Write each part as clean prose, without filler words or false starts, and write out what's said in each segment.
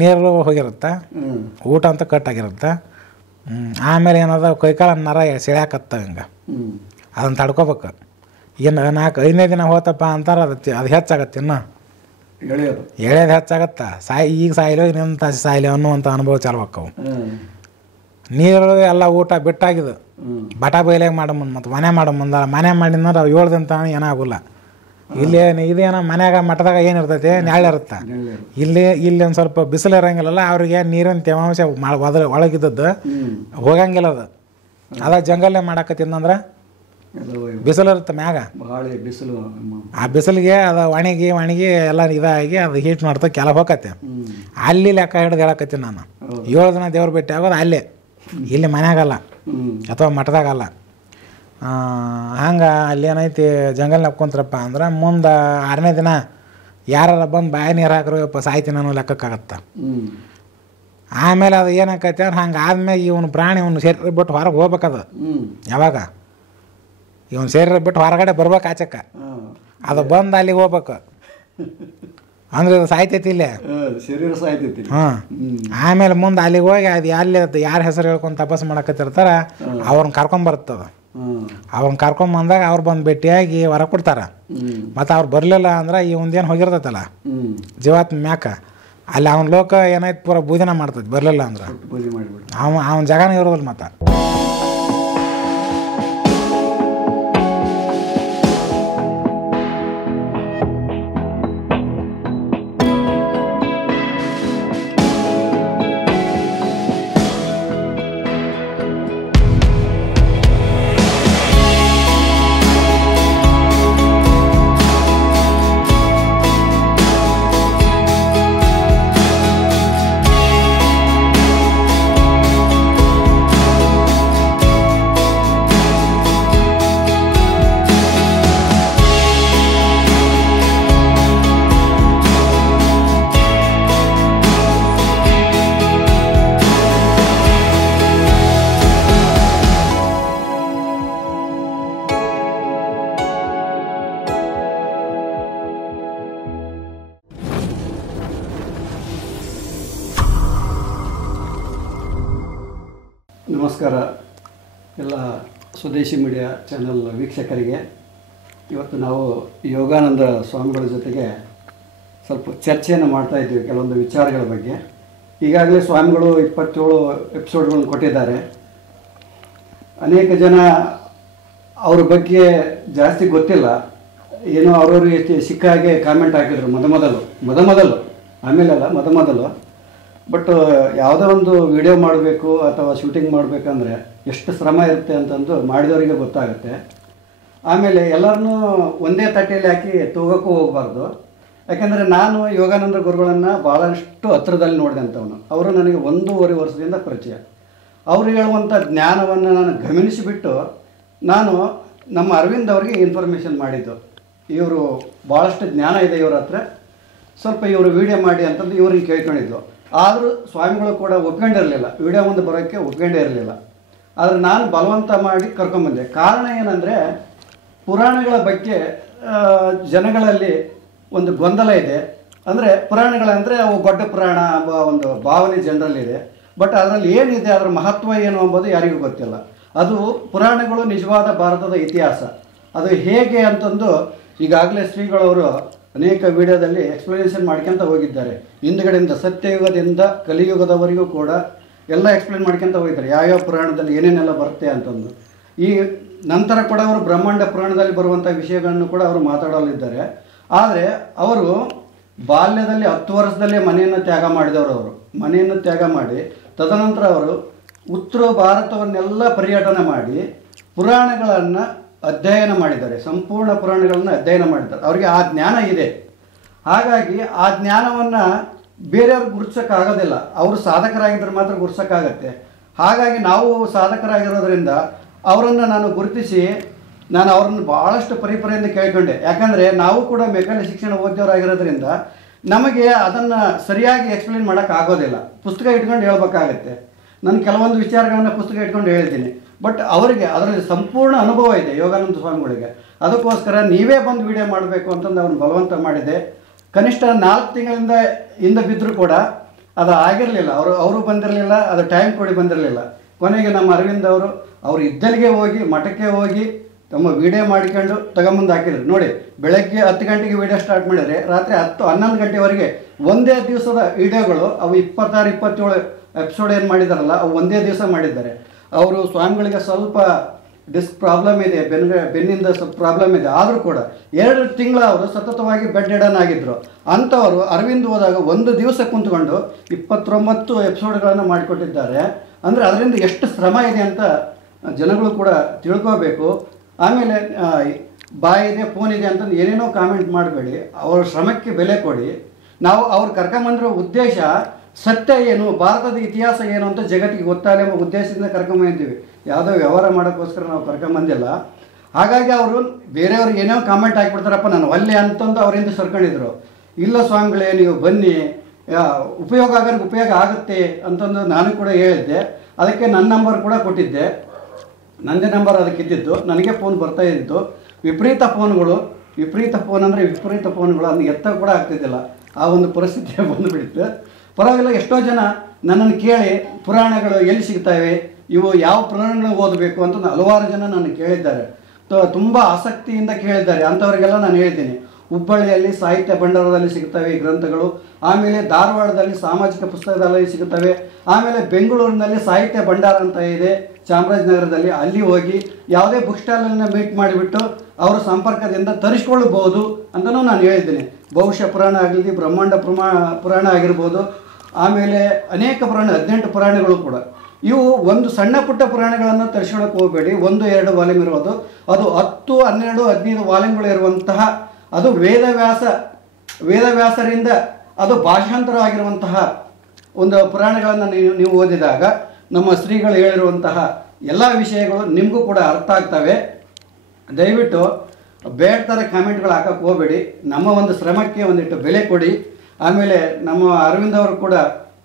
ನೀರು ಹೋಗಿರುತ್ತೆ, ಊಟ ಅಂತ ಕಟ್ಟಾಗಿರುತ್ತೆ. ಆಮೇಲೆ ಏನದ ಕೈಕಾಲ ನರ ಸೆಳ್ಯಾಕತ್ತ ಹಿಂಗೆ ಅದನ್ನು ತಡ್ಕೋಬೇಕು. ಇನ್ನು 4-5ನೇ ದಿನ ಹೋತಪ್ಪ ಅಂತಾರೆ ಅದು ಹೆಚ್ಚಾಗತ್ತೆ. ಇನ್ನು ಎಳೆಯೋದು ಹೆಚ್ಚಾಗತ್ತೆ. ಈಗ ಸಾಯಿಲೋ ಇನ್ನೊಂದು ತಾಸು ಸಾಯಿಲೋ ಅನ್ನುವಂಥ ಅನುಭವ ಚಾಲು ಆಕ್ಕವು. ನೀರು ಎಲ್ಲ ಊಟ ಬಿಟ್ಟಾಗಿದ್ದು ಬಟ ಬೈಲಾಗ ಮಾಡಮಂದು ಮತ್ತು ಮನೆ ಮಾಡಮಂದ ಮನೆ ಮಾಡಿದ್ರೆ ಅವು 7 ದಿನ ತಾನು ಏನಾಗೋಲ್ಲ. ಇಲ್ಲಿ ಇದೇನೋ ಮನ್ಯಾಗ ಮಠದಾಗ ಏನಿರ್ತೈತಿ ನೆರಳಿರುತ್ತೆ. ಇಲ್ಲಿ ಒಂದು ಸ್ವಲ್ಪ ಬಿಸಿಲು ಇರೋಂಗಿಲ್ಲಲ್ಲ, ಅವ್ರಿಗೆ ನೀರಿನ ತೇವಾಂಶ ಒಳಗಿದ್ದದ್ದು ಹೋಗಂಗಿಲ್ಲ. ಅದ ಜಂಗಲ್ಲೇ ಮಾಡಾಕತ್ತಿಂದಂದ್ರೆ ಬಿಸಿಲು ಇರುತ್ತೆ ಮ್ಯಾಗ. ಆ ಬಿಸಿಲಿಗೆ ಅದು ಒಣಗಿ ಎಲ್ಲ ಇದಾಗಿ ಅದು ಹೀಟ್ ಮಾಡ್ತಾ ಕೆಲ ಹೋಗತ್ತೆ. ಅಲ್ಲಿ ಲೆಕ್ಕ ಹಿಡ್ದು ಹೇಳಕತ್ತೀನಿ ನಾನು. 7 ದಿನ ದೇವ್ರ ಭೇಟಿ ಆಗೋದು ಅಲ್ಲೇ, ಇಲ್ಲಿ ಮನ್ಯಾಗಲ್ಲ ಅಥವಾ ಮಠದಾಗಲ್ಲ. ಹಂಗೆ ಅಲ್ಲೇನೈತಿ ಜಂಗಲ್ನಾಗ ಕುಂತ್ರಪ್ಪ ಅಂದ್ರೆ ಮುಂದೆ 6ನೇ ದಿನ ಯಾರು ಬಂದು ಬಾಯಿ ನೀರು ಹಾಕ್ರಪ್ಪ ಸಾಯ್ತೀನಿ ಅನ್ನೋ ಲೆಕ್ಕಕ್ಕಾಗತ್ತೆ. ಆಮೇಲೆ ಅದು ಏನಾಕೈತೆ ಅಂದ್ರೆ ಹಂಗೆ ಆದ್ಮೇಲೆ ಇವನು ಪ್ರಾಣಿ ಇವನು ಶರೀರ ಬಿಟ್ಟು ಹೊರಗೆ ಹೋಗ್ಬೇಕದು. ಯಾವಾಗ ಇವನು ಶರೀರ ಬಿಟ್ಟು ಹೊರಗಡೆ ಬರ್ಬೇಕು ಆಚಕ್ಕೆ, ಅದು ಬಂದು ಅಲ್ಲಿಗೆ ಹೋಗ್ಬೇಕು ಅಂದ್ರೆ ಇದು ಸಾಯ್ತೈತಿ ಇಲ್ಲೇ ಶರೀರ ಸಾಯ್ತೈತಿ. ಆಮೇಲೆ ಮುಂದೆ ಅಲ್ಲಿಗೆ ಹೋಗಿ ಅದು ಅಲ್ಲಿ ಯಾರ ಹೆಸರು ಹೇಳ್ಕೊಂಡು ತಪಸ್ಸು ಮಾಡಕತ್ತಿರ್ತಾರ ಅವ್ರನ್ನ ಕರ್ಕೊಂಬರ್ತದ. ಅವ್ರನ್ನ ಕರ್ಕೊಂಬಂದಾಗ ಅವ್ರು ಬಂದು ಭೇಟಿಯಾಗಿ ಹೊರ ಕೊಡ್ತಾರೆ. ಮತ್ತು ಅವ್ರು ಬರಲಿಲ್ಲ ಅಂದ್ರೆ ಈ ಒಂದೇನು ಹೋಗಿರ್ತೈತಲ್ಲ ಜೀವಾತ್ಮ ಮ್ಯಾಕ, ಅಲ್ಲಿ ಅವನ ಲೋಕ ಏನಾಯ್ತು ಪೂರ ಬೂದಿನ ಮಾಡ್ತೈತಿ. ಬರಲಿಲ್ಲ ಅಂದ್ರೆ ಅವನ ಜಾಗನೇ ಇರೋದಿಲ್ಲ. ಮತ್ತು ನಮಸ್ಕಾರ ಎಲ್ಲ ಸ್ವದೇಶಿ ಮೀಡಿಯಾ ಚಾನೆಲ್ ವೀಕ್ಷಕರಿಗೆ. ಇವತ್ತು ನಾವು ಯೋಗಾನಂದ ಸ್ವಾಮಿಗಳ ಜೊತೆಗೆ ಸ್ವಲ್ಪ ಚರ್ಚೆಯನ್ನು ಮಾಡ್ತಾಯಿದ್ದೀವಿ ಕೆಲವೊಂದು ವಿಚಾರಗಳ ಬಗ್ಗೆ. ಈಗಾಗಲೇ ಸ್ವಾಮಿಗಳು 27 ಎಪಿಸೋಡ್ಗಳನ್ನು ಕೊಟ್ಟಿದ್ದಾರೆ. ಅನೇಕ ಜನ ಅವ್ರ ಬಗ್ಗೆ ಜಾಸ್ತಿ ಗೊತ್ತಿಲ್ಲ, ಏನೋ ಅವ್ರವ್ರಿಗೆ ಸಿಕ್ಕ ಹಾಗೆ ಕಾಮೆಂಟ್ ಹಾಕಿದ್ರು ಮೊದಮೊದಲು ಆಮೇಲೆಲ್ಲ ಮೊದಲು. ಬಟ್ ಯಾವುದೋ ಒಂದು ವಿಡಿಯೋ ಮಾಡಬೇಕು ಅಥವಾ ಶೂಟಿಂಗ್ ಮಾಡಬೇಕಂದ್ರೆ ಎಷ್ಟು ಶ್ರಮ ಇರುತ್ತೆ ಅಂತಂದು ಮಾಡಿದವರಿಗೆ ಗೊತ್ತಾಗುತ್ತೆ. ಆಮೇಲೆ ಎಲ್ಲರನ್ನೂ ಒಂದೇ ತಟ್ಟೆಯಲ್ಲಿ ಹಾಕಿ ತೂಗಕ್ಕೂ ಹೋಗಬಾರ್ದು. ಯಾಕೆಂದರೆ ನಾನು ಯೋಗಾನಂದ ಗುರುಗಳನ್ನು ಭಾಳಷ್ಟು ಹತ್ತಿರದಲ್ಲಿ ನೋಡಿದಂಥವನು. ಅವರು ನನಗೆ 1.5 ವರ್ಷದಿಂದ ಪರಿಚಯ. ಅವರು ಹೇಳುವಂಥ ಜ್ಞಾನವನ್ನು ನಾನು ಗಮನಿಸಿಬಿಟ್ಟು ನಾನು ನಮ್ಮ ಅರವಿಂದ್ ಅವರಿಗೆ ಇನ್ಫಾರ್ಮೇಷನ್ ಮಾಡಿದ್ದು, ಇವರು ಭಾಳಷ್ಟು ಜ್ಞಾನ ಇದೆ ಇವ್ರ ಹತ್ರ, ಸ್ವಲ್ಪ ಇವರು ವೀಡಿಯೋ ಮಾಡಿ ಅಂತಂದು ಇವ್ರಿಗೆ ಕೇಳ್ಕೊಂಡಿದ್ದು. ಆದರೂ ಸ್ವಾಮಿಗಳು ಕೂಡ ಒಪ್ಕೊಂಡಿರಲಿಲ್ಲ, ವಿಡಿಯೋ ಮುಂದೆ ಬರೋಕ್ಕೆ ಒಪ್ಕೊಂಡೇ ಇರಲಿಲ್ಲ. ಆದರೆ ನಾನು ಬಲವಂತ ಮಾಡಿ ಕರ್ಕೊಂಬಂದೆ. ಕಾರಣ ಏನಂದರೆ ಪುರಾಣಗಳ ಬಗ್ಗೆ ಜನಗಳಲ್ಲಿ ಒಂದು ಗೊಂದಲ ಇದೆ. ಅಂದರೆ ಪುರಾಣಗಳಂದರೆ ಅವು ದೊಡ್ಡ ಪುರಾಣ ಎಂಬ ಒಂದು ಭಾವನೆ ಜನರಲ್ಲಿದೆ. ಬಟ್ ಅದರಲ್ಲಿ ಏನಿದೆ, ಅದರ ಮಹತ್ವ ಏನು ಎಂಬುದು ಯಾರಿಗೂ ಗೊತ್ತಿಲ್ಲ. ಅದು ಪುರಾಣಗಳು ನಿಜವಾದ ಭಾರತದ ಇತಿಹಾಸ, ಅದು ಹೇಗೆ ಅಂತಂದು ಈಗಾಗಲೇ ಶ್ರೀಗಳವರು ಅನೇಕ ವಿಡಿಯೋದಲ್ಲಿ ಎಕ್ಸ್ಪ್ಲನೇಷನ್ ಮಾಡ್ಕೊತ ಹೋಗಿದ್ದಾರೆ. ಹಿಂದುಗಡೆಯಿಂದ ಸತ್ಯಯುಗದಿಂದ ಕಲಿಯುಗದವರೆಗೂ ಕೂಡ ಎಲ್ಲ ಎಕ್ಸ್ಪ್ಲೇನ್ ಮಾಡ್ಕೊತ ಹೋಗಿದ್ದಾರೆ, ಯಾವ್ಯಾವ ಪುರಾಣದಲ್ಲಿ ಏನೇನೆಲ್ಲ ಬರುತ್ತೆ ಅಂತಂದು. ಈ ನಂತರ ಕೂಡ ಅವರು ಬ್ರಹ್ಮಾಂಡ ಪುರಾಣದಲ್ಲಿ ಬರುವಂಥ ವಿಷಯಗಳನ್ನು ಕೂಡ ಅವರು ಮಾತಾಡಲಿದ್ದಾರೆ. ಆದರೆ ಅವರು ಬಾಲ್ಯದಲ್ಲಿ 10 ವರ್ಷದಲ್ಲೇ ಮನೆಯನ್ನು ತ್ಯಾಗ ಮಾಡಿದವರು. ಅವರು ಮನೆಯನ್ನು ತ್ಯಾಗ ಮಾಡಿ ತದನಂತರ ಅವರು ಉತ್ತರ ಭಾರತವನ್ನೆಲ್ಲ ಪರ್ಯಟನೆ ಮಾಡಿ ಪುರಾಣಗಳನ್ನು ಅಧ್ಯಯನ ಮಾಡಿದ್ದಾರೆ, ಸಂಪೂರ್ಣ ಪುರಾಣಗಳನ್ನು ಅಧ್ಯಯನ ಮಾಡಿದ್ದಾರೆ. ಅವರಿಗೆ ಆ ಜ್ಞಾನ ಇದೆ. ಹಾಗಾಗಿ ಆ ಜ್ಞಾನವನ್ನು ಬೇರೆಯವ್ರಿಗೆ ಗುರುತಿಸೋಕ್ಕಾಗೋದಿಲ್ಲ, ಅವರು ಸಾಧಕರಾಗಿದ್ದರೆ ಮಾತ್ರ ಗುರುತಿಸೋಕ್ಕಾಗತ್ತೆ. ಹಾಗಾಗಿ ನಾವು ಸಾಧಕರಾಗಿರೋದ್ರಿಂದ ಅವರನ್ನು ನಾನು ಗುರುತಿಸಿ ನಾನು ಅವ್ರನ್ನ ಭಾಳಷ್ಟು ಪರಿಪರಿಯಿಂದ ಕೇಳ್ಕೊಂಡೆ. ಯಾಕಂದರೆ ನಾವು ಕೂಡ ಮೆಕಾನಿಕ್ ಶಿಕ್ಷಣ ಓದಿದವರಾಗಿರೋದ್ರಿಂದ ನಮಗೆ ಅದನ್ನು ಸರಿಯಾಗಿ ಎಕ್ಸ್ಪ್ಲೇನ್ ಮಾಡೋಕ್ಕಾಗೋದಿಲ್ಲ, ಪುಸ್ತಕ ಇಟ್ಕೊಂಡು ಹೇಳ್ಬೇಕಾಗತ್ತೆ. ನಾನು ಕೆಲವೊಂದು ವಿಚಾರಗಳನ್ನು ಪುಸ್ತಕ ಇಟ್ಕೊಂಡು ಹೇಳ್ತೀನಿ, ಬಟ್ ಅವರಿಗೆ ಅದರಲ್ಲಿ ಸಂಪೂರ್ಣ ಅನುಭವ ಇದೆ ಯೋಗಾನಂದ ಸ್ವಾಮಿಗಳಿಗೆ. ಅದಕ್ಕೋಸ್ಕರ ನೀವೇ ಬಂದು ವಿಡಿಯೋ ಮಾಡಬೇಕು ಅಂತಂದು ಅವ್ನು ಬಲವಂತ ಮಾಡಿದೆ. ಕನಿಷ್ಠ 4 ತಿಂಗಳಿಂದ ಹಿಂದೆ ಬಿದ್ದರೂ ಕೂಡ ಅದು ಆಗಿರಲಿಲ್ಲ, ಅವರು ಬಂದಿರಲಿಲ್ಲ, ಅದು ಟೈಮ್ ಕೊಡಿ ಬಂದಿರಲಿಲ್ಲ. ಕೊನೆಗೆ ನಮ್ಮ ಅರವಿಂದ್ ಅವರು ಇದ್ದಲ್ಲಿಗೆ ಹೋಗಿ ಮಠಕ್ಕೆ ಹೋಗಿ ತಮ್ಮ ವಿಡಿಯೋ ಮಾಡಿಕೊಂಡು ತಗೊಂಬಂದು ಹಾಕಿದ್ರು. ನೋಡಿ, ಬೆಳಗ್ಗೆ 10 ಗಂಟೆಗೆ ವಿಡಿಯೋ ಸ್ಟಾರ್ಟ್ ಮಾಡಿದರೆ ರಾತ್ರಿ 10-11 ಗಂಟೆವರೆಗೆ ಒಂದೇ ದಿವಸದ ವಿಡಿಯೋಗಳು, ಅವು 26-27 ಎಪಿಸೋಡ್ ಏನು ಮಾಡಿದಾರಲ್ಲ ಅವು ಒಂದೇ ದಿವಸ ಮಾಡಿದ್ದಾರೆ. ಅವರು ಸ್ವಾಮಿಗಳಿಗೆ ಸ್ವಲ್ಪ ಡಿಸ್ಕ್ ಪ್ರಾಬ್ಲಮ್ ಇದೆ, ಬೆನ್ನಿಂದ ಸ್ವಲ್ಪ ಪ್ರಾಬ್ಲಮ್ ಇದೆ, ಆದರೂ ಕೂಡ 2 ತಿಂಗಳ ಅವರು ಸತತವಾಗಿ ಬೆಡ್ ರಿಡನ್ ಆಗಿದ್ದರು. ಅಂಥವರು ಅರವಿಂದ್ ಹೋದಾಗ ಒಂದು ದಿವಸ ಕುಂತ್ಕೊಂಡು 29 ಎಪಿಸೋಡ್ಗಳನ್ನು ಮಾಡಿಕೊಟ್ಟಿದ್ದಾರೆ. ಅಂದರೆ ಅದರಿಂದ ಎಷ್ಟು ಶ್ರಮ ಇದೆ ಅಂತ ಜನಗಳು ಕೂಡ ತಿಳ್ಕೋಬೇಕು. ಆಮೇಲೆ ಬಾಯ್ ಇದೆ, ಫೋನ್ ಇದೆ ಅಂತ ಏನೇನೋ ಕಾಮೆಂಟ್ ಮಾಡಬೇಡಿ, ಅವರ ಶ್ರಮಕ್ಕೆ ಬೆಲೆ ಕೊಡಿ. ನಾವು ಅವ್ರು ಕರ್ಕೊಂಬಂದಿರೋ ಉದ್ದೇಶ ಸತ್ಯ ಏನು, ಭಾರತದ ಇತಿಹಾಸ ಏನು ಅಂತ ಜಗತ್ತಿಗೆ ಗೊತ್ತಾಗಲಿ ಎಂಬ ಉದ್ದೇಶದಿಂದ ಕರ್ಕೊಂಬಂದಿದ್ದೀವಿ. ಯಾವುದೋ ವ್ಯವಹಾರ ಮಾಡೋಕ್ಕೋಸ್ಕರ ನಾವು ಕರ್ಕೊಂಬಂದಿಲ್ಲ. ಹಾಗಾಗಿ ಅವರು ಬೇರೆಯವ್ರಿಗೆ ಏನೋ ಕಾಮೆಂಟ್ ಹಾಕಿಬಿಡ್ತಾರಪ್ಪ ನಾನು ಒಲ್ಲೆ ಅಂತಂದು ಅವರಿಂದ ಸರ್ಕೊಂಡಿದ್ರು. ಇಲ್ಲ ಸ್ವಾಮಿಗಳೇ, ನೀವು ಬನ್ನಿ, ಉಪಯೋಗ ಉಪಯೋಗ ಆಗುತ್ತೆ ಅಂತಂದು ನಾನು ಕೂಡ ಹೇಳಿದ್ದೆ. ಅದಕ್ಕೆ ನನ್ನ ನಂಬರ್ ಕೂಡ ಕೊಟ್ಟಿದ್ದೆ, ನನ್ನದೇ ನಂಬರ್ ಅದಕ್ಕೆ ಇದ್ದಿದ್ದು. ನನಗೆ ಫೋನ್ ಬರ್ತಾ ಇದ್ದಿದ್ದು ವಿಪರೀತ ಫೋನ್ಗಳು ಅಂದರೆ ವಿಪರೀತ ಫೋನ್ಗಳು, ಅದನ್ನು ಎತ್ತ ಕೂಡ ಆಗ್ತಿದ್ದಿಲ್ಲ. ಆ ಒಂದು ಪರಿಸ್ಥಿತಿ ಬಂದುಬಿಡ್ತು. ಪರವಾಗಿಲ್ಲ, ಎಷ್ಟೋ ಜನ ನನ್ನನ್ನು ಕೇಳಿ ಪುರಾಣಗಳು ಎಲ್ಲಿ ಸಿಗ್ತವೆ, ಇವು ಯಾವ ಪುರಾಣಗಳು ಓದಬೇಕು ಅಂತ ಹಲವಾರು ಜನ ನನ್ನ ಕೇಳಿದ್ದಾರೆ, ತುಂಬ ಆಸಕ್ತಿಯಿಂದ ಕೇಳಿದ್ದಾರೆ. ಅಂಥವರಿಗೆಲ್ಲ ನಾನು ಹೇಳ್ತೀನಿ, ಹುಬ್ಬಳ್ಳಿಯಲ್ಲಿ ಸಾಹಿತ್ಯ ಭಂಡಾರದಲ್ಲಿ ಸಿಗುತ್ತವೆ ಈ ಗ್ರಂಥಗಳು. ಆಮೇಲೆ ಧಾರವಾಡದಲ್ಲಿ ಸಾಮಾಜಿಕ ಪುಸ್ತಕದಲ್ಲಿ ಸಿಗುತ್ತವೆ. ಆಮೇಲೆ ಬೆಂಗಳೂರಿನಲ್ಲಿ ಸಾಹಿತ್ಯ ಭಂಡಾರ ಅಂತ ಇದೆ, ಚಾಮರಾಜನಗರದಲ್ಲಿ, ಅಲ್ಲಿ ಹೋಗಿ ಯಾವುದೇ ಬುಕ್ ಸ್ಟಾಲನ್ನು ಮೀಟ್ ಮಾಡಿಬಿಟ್ಟು ಅವರ ಸಂಪರ್ಕದಿಂದ ತರಿಸ್ಕೊಳ್ಬೋದು ಅಂತಲೂ ನಾನು ಹೇಳಿದ್ದೀನಿ. ಬಹುಶಃ ಪುರಾಣ ಆಗಲಿ, ಬ್ರಹ್ಮಾಂಡ ಪುರಾಣ ಆಗಿರ್ಬೋದು, ಆಮೇಲೆ ಅನೇಕ ಪುರಾಣ, 18 ಪುರಾಣಗಳು ಕೂಡ. ಇವು ಒಂದು ಸಣ್ಣ ಪುಟ್ಟ ಪುರಾಣಗಳನ್ನು ತರಿಸ್ಕೊಳ್ಳೋಕೆ ಹೋಗಬೇಡಿ. 1-2 ವಾಲ್ಯೂಮ್ ಇರೋದು, ಅದು 10, 12, 15 ವಾಲ್ಯೂಮ್ಗಳು ಇರುವಂತಹ, ಅದು ವೇದವ್ಯಾಸರಿಂದ ಅದು ಭಾಷಾಂತರವಾಗಿರುವಂತಹ ಒಂದು ಪುರಾಣಗಳನ್ನು ನೀವು ಓದಿದಾಗ ನಮ್ಮ ಶ್ರೀಗಳು ಹೇಳಿರುವಂತಹ ಎಲ್ಲ ವಿಷಯಗಳು ನಿಮಗೂ ಕೂಡ ಅರ್ಥ ಆಗ್ತವೆ. ದಯವಿಟ್ಟು ಬೇಡ್ತಾರೆ ಕಾಮೆಂಟ್ಗಳು ಹಾಕಕ್ಕೆ ಹೋಗಬೇಡಿ. ನಮ್ಮ ಒಂದು ಶ್ರಮಕ್ಕೆ ಒಂದಿಟ್ಟು ಬೆಲೆ ಕೊಡಿ. ಆಮೇಲೆ ನಮ್ಮ ಅರವಿಂದ್ ಅವರು ಕೂಡ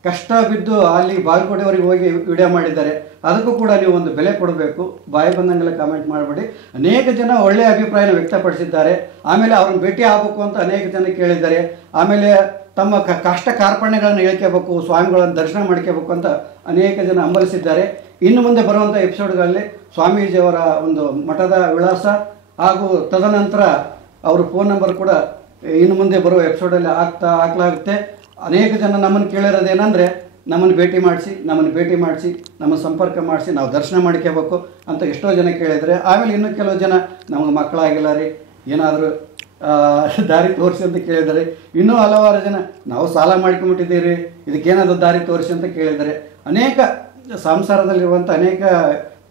ಕಷ್ಟ ಬಿದ್ದು ಅಲ್ಲಿ ಬಾಗಲಕೋಟೆವರೆಗೆ ಹೋಗಿ ವಿಡಿಯೋ ಮಾಡಿದ್ದಾರೆ, ಅದಕ್ಕೂ ಕೂಡ ನೀವು ಒಂದು ಬೆಲೆ ಕೊಡಬೇಕು. ಬಾಯಿ ಬಂದಂಗೆಲ್ಲ ಕಾಮೆಂಟ್ ಮಾಡಬೇಡಿ. ಅನೇಕ ಜನ ಒಳ್ಳೆಯ ಅಭಿಪ್ರಾಯನ ವ್ಯಕ್ತಪಡಿಸಿದ್ದಾರೆ. ಆಮೇಲೆ ಅವ್ರನ್ನ ಭೇಟಿ ಆಗಬೇಕು ಅಂತ ಅನೇಕ ಜನ ಕೇಳಿದ್ದಾರೆ. ಆಮೇಲೆ ತಮ್ಮ ಕಷ್ಟ ಕಾರ್ಪಣ್ಯಗಳನ್ನು ಹೇಳ್ಕೋಬೇಕು, ಸ್ವಾಮಿಗಳನ್ನು ದರ್ಶನ ಮಾಡ್ಕೋಬೇಕು ಅಂತ ಅನೇಕ ಜನ ಹಂಬಲಿಸಿದ್ದಾರೆ. ಇನ್ನು ಮುಂದೆ ಬರುವಂಥ ಎಪಿಸೋಡ್ಗಳಲ್ಲಿ ಸ್ವಾಮೀಜಿಯವರ ಒಂದು ಮಠದ ವಿಳಾಸ ಹಾಗೂ ತದನಂತರ ಅವ್ರ ಫೋನ್ ನಂಬರ್ ಕೂಡ ಇನ್ನು ಮುಂದೆ ಬರುವ ಎಪಿಸೋಡಲ್ಲಿ ಹಾಕಲಾಗುತ್ತೆ. ಅನೇಕ ಜನ ನಮ್ಮನ್ನು ಕೇಳಿರೋದೇನೆಂದರೆ ನಮ್ಮನ್ನು ಭೇಟಿ ಮಾಡಿಸಿ ನಮ್ಮ ಸಂಪರ್ಕ ಮಾಡಿಸಿ ನಾವು ದರ್ಶನ ಮಾಡ್ಕೋಬೇಕು ಅಂತ ಎಷ್ಟೋ ಜನ ಕೇಳಿದರೆ. ಆಮೇಲೆ ಇನ್ನೂ ಕೆಲವು ಜನ ನಮಗೆ ಮಕ್ಕಳಾಗಿಲ್ಲ ರೀ, ಏನಾದರೂ ದಾರಿ ತೋರಿಸಿ ಅಂತ ಕೇಳಿದ್ದಾರೆ. ಇನ್ನೂ ಹಲವಾರು ಜನ ನಾವು ಸಾಲ ಮಾಡ್ಕೊಂಬಿಟ್ಟಿದ್ದೀರಿ, ಇದಕ್ಕೇನಾದರೂ ದಾರಿ ತೋರಿಸಿ ಅಂತ ಕೇಳಿದ್ದಾರೆ. ಅನೇಕ ಸಂಸಾರದಲ್ಲಿರುವಂಥ ಅನೇಕ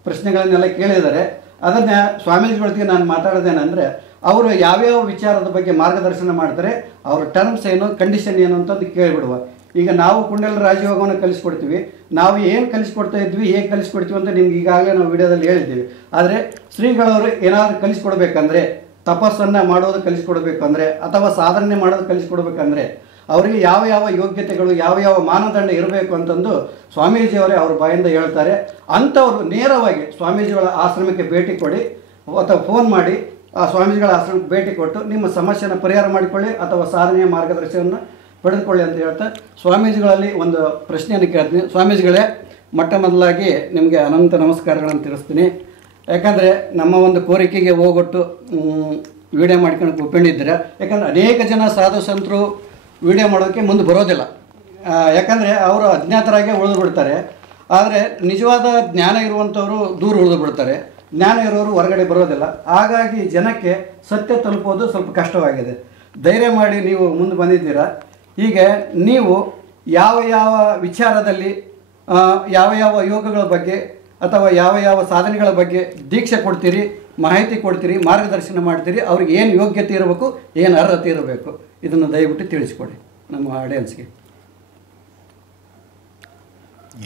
ಪ್ರಶ್ನೆಗಳನ್ನೆಲ್ಲ ಕೇಳಿದ್ದಾರೆ. ಅದನ್ನು ಸ್ವಾಮೀಜಿಗಳೊಟ್ಟಿಗೆ ನಾನು ಮಾತಾಡೋದೇನೆಂದರೆ, ಅವರು ಯಾವ್ಯಾವ ವಿಚಾರದ ಬಗ್ಗೆ ಮಾರ್ಗದರ್ಶನ ಮಾಡ್ತಾರೆ, ಅವ್ರ ಟರ್ಮ್ಸ್ ಏನು, ಕಂಡೀಷನ್ ಏನು ಅಂತಂದು ಕೇಳಿಬಿಡುವ. ಈಗ ನಾವು ಕುಂಡಲ ರಾಜಯೋಗವನ್ನು ಕಲಿಸ್ಕೊಡ್ತೀವಿ, ನಾವು ಏನು ಕಲಿಸ್ಕೊಡ್ತಾ ಇದ್ವಿ, ಹೇಗೆ ಕಲಿಸ್ಕೊಡ್ತೀವಿ ಅಂತ ನಿಮ್ಗೆ ಈಗಾಗಲೇ ನಾವು ವಿಡಿಯೋದಲ್ಲಿ ಹೇಳಿದ್ದೀವಿ. ಆದರೆ ಶ್ರೀಗಳವರು ಏನಾದರೂ ಕಲಿಸ್ಕೊಡ್ಬೇಕಂದ್ರೆ, ತಪಸ್ಸನ್ನು ಮಾಡೋದು ಕಲಿಸ್ಕೊಡ್ಬೇಕಂದ್ರೆ ಅಥವಾ ಸಾಧನೆ ಮಾಡೋದು ಕಲಿಸ್ಕೊಡ್ಬೇಕಂದ್ರೆ ಅವರಿಗೆ ಯಾವ ಯಾವ ಯೋಗ್ಯತೆಗಳು, ಯಾವ ಯಾವ ಮಾನದಂಡ ಇರಬೇಕು ಅಂತಂದು ಸ್ವಾಮೀಜಿಯವರೇ ಅವ್ರ ಬಾಯಿಂದ ಹೇಳ್ತಾರೆ. ಅಂಥವರು ನೇರವಾಗಿ ಸ್ವಾಮೀಜಿಗಳ ಆಶ್ರಮಕ್ಕೆ ಭೇಟಿ ಕೊಡಿ ಅಥವಾ ಫೋನ್ ಮಾಡಿ ಆ ಸ್ವಾಮೀಜಿಗಳ ಆಶ್ರಮಕ್ಕೆ ಭೇಟಿ ಕೊಟ್ಟು ನಿಮ್ಮ ಸಮಸ್ಯೆಯನ್ನು ಪರಿಹಾರ ಮಾಡಿಕೊಳ್ಳಿ ಅಥವಾ ಸಾಧನೆಯ ಮಾರ್ಗದರ್ಶನವನ್ನು ಪಡೆದುಕೊಳ್ಳಿ ಅಂತ ಹೇಳ್ತಾ ಸ್ವಾಮೀಜಿಗಳಲ್ಲಿ ಒಂದು ಪ್ರಶ್ನೆಯನ್ನು ಕೇಳ್ತೀನಿ. ಸ್ವಾಮೀಜಿಗಳೇ, ಮೊಟ್ಟ ಮೊದಲಾಗಿ ನಿಮಗೆ ಅನಂತ ನಮಸ್ಕಾರಗಳನ್ನು ತಿಳಿಸ್ತೀನಿ. ಯಾಕಂದರೆ ನಮ್ಮ ಒಂದು ಕೋರಿಕೆಗೆ ಹೋಗೊಟ್ಟು ವಿಡಿಯೋ ಮಾಡ್ಕೊಂಡು ಒಪ್ಕೊಂಡಿದ್ದೀರ. ಯಾಕಂದರೆ ಅನೇಕ ಜನ ಸಾಧು ಸಂತರು ವಿಡಿಯೋ ಮಾಡೋದಕ್ಕೆ ಮುಂದೆ ಬರೋದಿಲ್ಲ, ಯಾಕಂದರೆ ಅವರು ಅಜ್ಞಾತರಾಗೇ ಉಳಿದು ಬಿಡ್ತಾರೆ. ಆದರೆ ನಿಜವಾದ ಜ್ಞಾನ ಇರುವಂಥವರು ದೂರ ಉಳಿದು ಬಿಡ್ತಾರೆ, ಜ್ಞಾನ ಇರೋರು ಹೊರಗಡೆ ಬರೋದಿಲ್ಲ. ಹಾಗಾಗಿ ಜನಕ್ಕೆ ಸತ್ಯ ತಲುಪೋದು ಸ್ವಲ್ಪ ಕಷ್ಟವಾಗಿದೆ. ಧೈರ್ಯ ಮಾಡಿ ನೀವು ಮುಂದೆ ಬಂದಿದ್ದೀರಾ. ಹೀಗೆ ನೀವು ಯಾವ ಯಾವ ವಿಚಾರದಲ್ಲಿ ಯಾವ ಯಾವ ಯೋಗಗಳ ಬಗ್ಗೆ ಅಥವಾ ಯಾವ ಯಾವ ಸಾಧನೆಗಳ ಬಗ್ಗೆ ದೀಕ್ಷೆ ಕೊಡ್ತೀರಿ, ಮಾಹಿತಿ ಕೊಡ್ತೀರಿ, ಮಾರ್ಗದರ್ಶನ ಮಾಡ್ತೀರಿ, ಅವ್ರಿಗೆ ಏನು ಯೋಗ್ಯತೆ ಇರಬೇಕು, ಏನು ಅರ್ಹತೆ ಇರಬೇಕು, ಇದನ್ನು ದಯವಿಟ್ಟು ತಿಳಿಸ್ಕೊಡಿ ನಮ್ಮ ಆಡಿಯನ್ಸ್ಗೆ.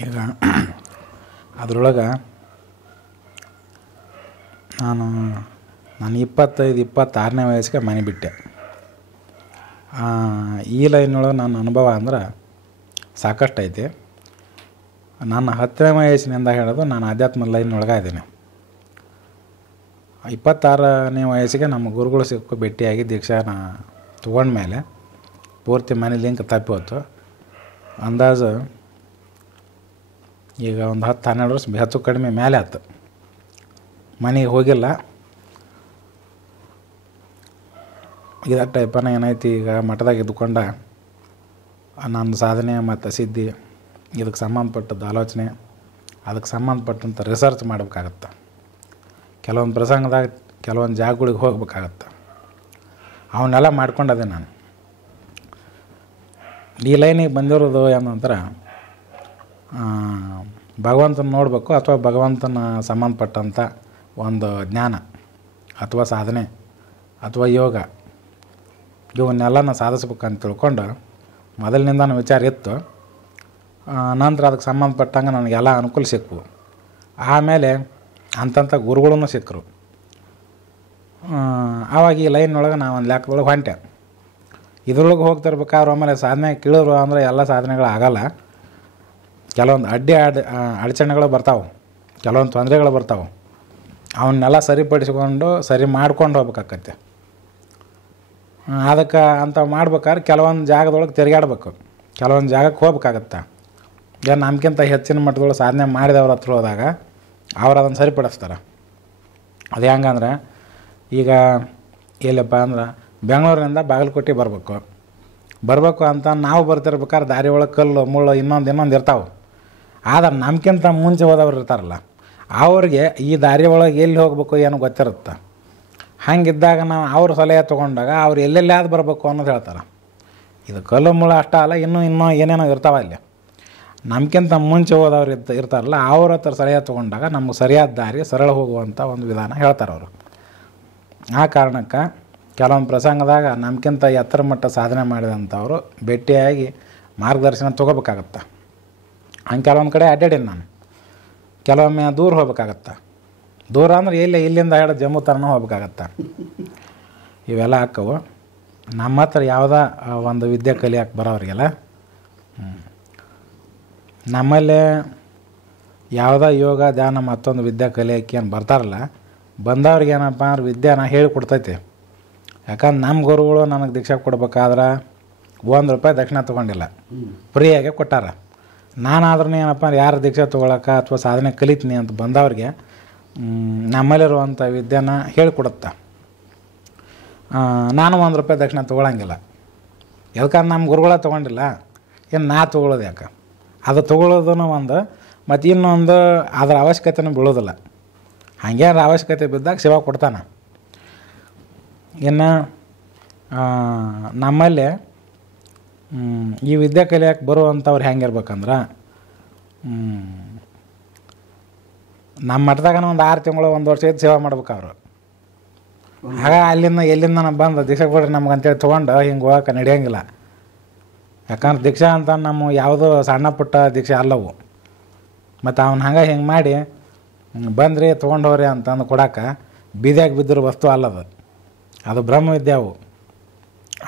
ಈಗ ಅದರೊಳಗೆ ನಾನು 25-26ನೇ ವಯಸ್ಸಿಗೆ ಮನೆ ಬಿಟ್ಟೆ. ಈ ಲೈನೊಳಗೆ ನನ್ನ ಅನುಭವ ಅಂದ್ರೆ ಸಾಕಷ್ಟು ಐತಿ. ನನ್ನ 10ನೇ ವಯಸ್ಸಿನಿಂದ ಹೇಳೋದು ನಾನು ಆಧ್ಯಾತ್ಮ ಲೈನೊಳಗೆ ಇದ್ದೀನಿ. 26ನೇ ವಯಸ್ಸಿಗೆ ನಮ್ಮ ಗುರುಗಳು ಸಿಕ್ಕ ಭೇಟಿಯಾಗಿ ದೀಕ್ಷಾನ ತೊಗೊಂಡ್ಮೇಲೆ ಪೂರ್ತಿ ಮನೆ ಲಿಂಕ್ ತಪ್ಪಿ ಹೋಯ್ತು. ಅಂದಾಜು ಈಗ ಒಂದು 10-12 ವರ್ಷ ಹೆಚ್ಚು ಕಡಿಮೆ ಮೇಲೆ ಆಯ್ತು. ಮನೆಗೆ ಹೋಗಿಲ್ಲ. ಇದ ಟೈಪನ ಏನೈತಿ, ಈಗ ಮಠದಾಗ ಇದ್ದುಕೊಂಡ ನನ್ನ ಸಾಧನೆ ಮತ್ತು ಸಿದ್ಧಿ ಇದಕ್ಕೆ ಸಂಬಂಧಪಟ್ಟದ್ದು ಆಲೋಚನೆ, ಅದಕ್ಕೆ ಸಂಬಂಧಪಟ್ಟಂಥ ರಿಸರ್ಚ್ ಮಾಡ್ಬೇಕಾಗತ್ತೆ. ಕೆಲವೊಂದು ಪ್ರಸಂಗದಾಗ ಕೆಲವೊಂದು ಜಾಗಗಳಿಗೆ ಹೋಗ್ಬೇಕಾಗತ್ತೆ. ಅವನ್ನೆಲ್ಲ ಮಾಡ್ಕೊಂಡದೆ ನಾನು. ಈ ಲೈನಿಗೆ ಬಂದಿರೋದು ಏನಂದ್ರೆ ಭಗವಂತನ ನೋಡಬೇಕು ಅಥವಾ ಭಗವಂತನ ಸಂಬಂಧಪಟ್ಟಂಥ ಒಂದು ಜ್ಞಾನ ಅಥವಾ ಸಾಧನೆ ಅಥವಾ ಯೋಗ ಇವನ್ನೆಲ್ಲ ಸಾಧಿಸ್ಬೇಕಂತ ತಿಳ್ಕೊಂಡು ಮೊದಲಿನಿಂದ ನನ್ನ ವಿಚಾರ ಇತ್ತು. ನಂತರ ಅದಕ್ಕೆ ಸಂಬಂಧಪಟ್ಟಂಗೆ ನನಗೆಲ್ಲ ಅನುಕೂಲ ಸಿಕ್ಕವು. ಆಮೇಲೆ ಅಂಥ ಗುರುಗಳೂ ಸಿಕ್ಕರು. ಆವಾಗ ಈ ಲೈನ್ನೊಳಗೆ ನಾನು ಒಂದು ಲೆಕ್ಕದೊಳಗೆ ಹೊಂಟೆ. ಇದ್ರೊಳಗೆ ಹೋಗ್ತಿರ್ಬೇಕಾದ್ರೆ ಆಮೇಲೆ ಸಾಧನೆ ಕೀಳಿದ್ರು ಅಂದರೆ ಎಲ್ಲ ಸಾಧನೆಗಳು ಆಗಲ್ಲ. ಕೆಲವೊಂದು ಅಡಚಣೆಗಳು ಬರ್ತಾವೆ, ಕೆಲವೊಂದು ತೊಂದರೆಗಳು ಬರ್ತಾವೆ. ಅವನ್ನೆಲ್ಲ ಸರಿಪಡಿಸ್ಕೊಂಡು ಸರಿ ಮಾಡ್ಕೊಂಡು ಹೋಗ್ಬೇಕಾಕತ್ತೆ. ಅದಕ್ಕೆ ಅಂತ ಮಾಡ್ಬೇಕಾದ್ರೆ ಕೆಲವೊಂದು ಜಾಗದೊಳಗೆ ತಿರುಗಾಡ್ಬೇಕು, ಕೆಲವೊಂದು ಜಾಗಕ್ಕೆ ಹೋಗ್ಬೇಕಾಗತ್ತೆ. ಏನು ನಮ್ಗಿಂತ ಹೆಚ್ಚಿನ ಮಟ್ಟದೊಳಗೆ ಸಾಧನೆ ಮಾಡಿದವ್ರ ಹತ್ರ ಹೋದಾಗ ಅವ್ರು ಅದನ್ನು ಸರಿಪಡಿಸ್ತಾರೆ. ಅದು ಹೆಂಗಂದ್ರೆ ಈಗ ಎಲ್ಲಪ್ಪ ಅಂದ್ರೆ ಬೆಂಗಳೂರಿನಿಂದ ಬಾಗಲಕೋಟೆ ಬರಬೇಕು ಅಂತ ನಾವು ಬರ್ತಿರ್ಬೇಕಾದ್ರೆ ದಾರಿ ಒಳಗೆ ಕಲ್ಲು ಮುಳ್ಳು ಇನ್ನೊಂದು ಇರ್ತಾವೆ. ಆದ್ರೆ ನಮ್ಗಿಂತ ಮುಂಚೆ ಹೋದವ್ರು ಇರ್ತಾರಲ್ಲ, ಅವ್ರಿಗೆ ಈ ದಾರಿ ಒಳಗೆ ಎಲ್ಲಿ ಹೋಗ್ಬೇಕು ಏನೋ ಗೊತ್ತಿರುತ್ತೆ. ಹಂಗಿದ್ದಾಗ ನಾವು ಅವ್ರ ಸಲಹೆ ತೊಗೊಂಡಾಗ ಅವ್ರು ಎಲ್ಲೆಲ್ಲಾದ್ರು ಬರಬೇಕು ಅನ್ನೋದು ಹೇಳ್ತಾರೆ. ಇದು ಕಲ್ಲು ಮುಳ್ಳು ಅಷ್ಟೇ ಅಲ್ಲ, ಇನ್ನೂ ಏನೇನೋ ಇರ್ತಾವೆ ಅಲ್ಲಿ. ನಮ್ಗಿಂತ ಮುಂಚೆ ಹೋದವ್ರು ಇರ್ತಾರಲ್ಲ, ಅವ್ರ ಹತ್ರ ಸಲಹೆ ತೊಗೊಂಡಾಗ ನಮಗೆ ಸರಿಯಾದ ದಾರಿ ಸರಳ ಹೋಗುವಂಥ ಒಂದು ವಿಧಾನ ಹೇಳ್ತಾರೆ ಅವರು. ಆ ಕಾರಣಕ್ಕೆ ಕೆಲವೊಂದು ಪ್ರಸಂಗದಾಗ ನಮ್ಗಿಂತ ಎತ್ತರ ಮಟ್ಟ ಸಾಧನೆ ಮಾಡಿದಂಥವ್ರು ಭೇಟಿಯಾಗಿ ಮಾರ್ಗದರ್ಶನ ತೊಗೋಬೇಕಾಗತ್ತೆ. ಹಂಗೆ ಕೆಲವೊಂದು ಕಡೆ ಅಡ್ಡಾಡೀನಿ ನಾನು. ಕೆಲವೊಮ್ಮೆ ದೂರ ಹೋಗ್ಬೇಕಾಗತ್ತೆ. ದೂರ ಅಂದ್ರೆ ಇಲ್ಲಿಂದ ಹಿಡಿದು ಜಮ್ಮು ಥರನೂ ಹೋಗ್ಬೇಕಾಗತ್ತೆ. ಇವೆಲ್ಲ ಹಾಕವು ನಮ್ಮ ಹತ್ರ ಯಾವುದೋ ಒಂದು ವಿದ್ಯೆ ಕಲಿಯಕ್ಕೆ ಬರೋರಿಗೆಲ್ಲ ನಮ್ಮಲ್ಲೇ ಯಾವುದೋ ಯೋಗ ಧ್ಯಾನ ಮತ್ತೊಂದು ವಿದ್ಯೆ ಕಲಿಯೋಕ್ಕೆ ಏನು ಬರ್ತಾರಲ್ಲ, ಬಂದವ್ರಿಗೆ ಏನಪ್ಪ ಅಂದ್ರೆ ವಿದ್ಯಾನ ಹೇಳಿಕೊಡ್ತೈತಿ. ಯಾಕಂದ್ರೆ ನಮ್ಮ ಗುರುಗಳು ನನಗೆ ದೀಕ್ಷೆ ಕೊಡ್ಬೇಕಾದ್ರೆ ₹1 ದಕ್ಷಿಣ ತೊಗೊಂಡಿಲ್ಲ, ಫ್ರೀಯಾಗೆ ಕೊಟ್ಟಾರ. ನಾನಾದ್ರೂ ಏನಪ್ಪ ಅಂದ್ರೆ ಯಾರು ದೀಕ್ಷೆ ತೊಗೊಳಕ್ಕೆ ಅಥವಾ ಸಾಧನೆ ಕಲಿತೀನಿ ಅಂತ ಬಂದವ್ರಿಗೆ ನಮ್ಮಲ್ಲಿರುವಂಥ ವಿದ್ಯೆನ ಹೇಳಿಕೊಡುತ್ತೆ. ನಾನು ₹1 ದಕ್ಷಿಣ ತೊಗೊಳಂಗಿಲ್ಲ. ಯಾಕಂದ್ರೆ ನಮ್ಮ ಗುರುಗಳ ತೊಗೊಂಡಿಲ್ಲ, ಏನು ನಾ ತೊಗೊಳೋದು ಯಾಕೆ? ಅದು ತೊಗೊಳೋದೂ ಒಂದು, ಮತ್ತು ಇನ್ನೊಂದು ಅದರ ಅವಶ್ಯಕತೆನೂ ಬೀಳೋದಿಲ್ಲ. ಹಂಗೇನಾರ ಅವಶ್ಯಕತೆ ಬಿದ್ದಾಗ ಶಿವ ಕೊಡ್ತಾನೆ. ಇನ್ನು ನಮ್ಮಲ್ಲಿ ಈ ವಿದ್ಯೆ ಕಲಿಯಕ್ಕೆ ಬರುವಂಥವ್ರು ಹೆಂಗಿರ್ಬೇಕಂದ್ರೆ, ನಮ್ಮ ಮಠದಾಗ ಒಂದು 6 ತಿಂಗಳು 1 ವರ್ಷ ಇದ್ದು ಸೇವೆ ಮಾಡ್ಬೇಕು ಅವರು. ಆಗ ಎಲ್ಲಿಂದ ನಾವು ಬಂದು ದೀಕ್ಷೆ ಕೊಡ್ರಿ ನಮ್ಗಂತೇಳಿ ತೊಗೊಂಡು ಹಿಂಗೆ ಹೋಗಕ್ಕೆ ನಡೆಯೋಂಗಿಲ್ಲ. ಯಾಕಂದ್ರೆ ದೀಕ್ಷಾ ಅಂತ ನಮ್ಮ ಯಾವುದೋ ಸಣ್ಣ ಪುಟ್ಟ ದೀಕ್ಷೆ ಅಲ್ಲವು. ಮತ್ತು ಅವ್ನು ಹಿಂಗೆ ಮಾಡಿ ಬಂದ್ರಿ ತೊಗೊಂಡು ಹೋಗ್ರಿ ಅಂತಂದು ಕೊಡೋಕೆ ಬೀದಿಯಾಗಿ ಬಿದ್ದಿರೋ ವಸ್ತು ಅಲ್ಲದು. ಅದು ಬ್ರಹ್ಮವಿದ್ಯೆ. ಅವು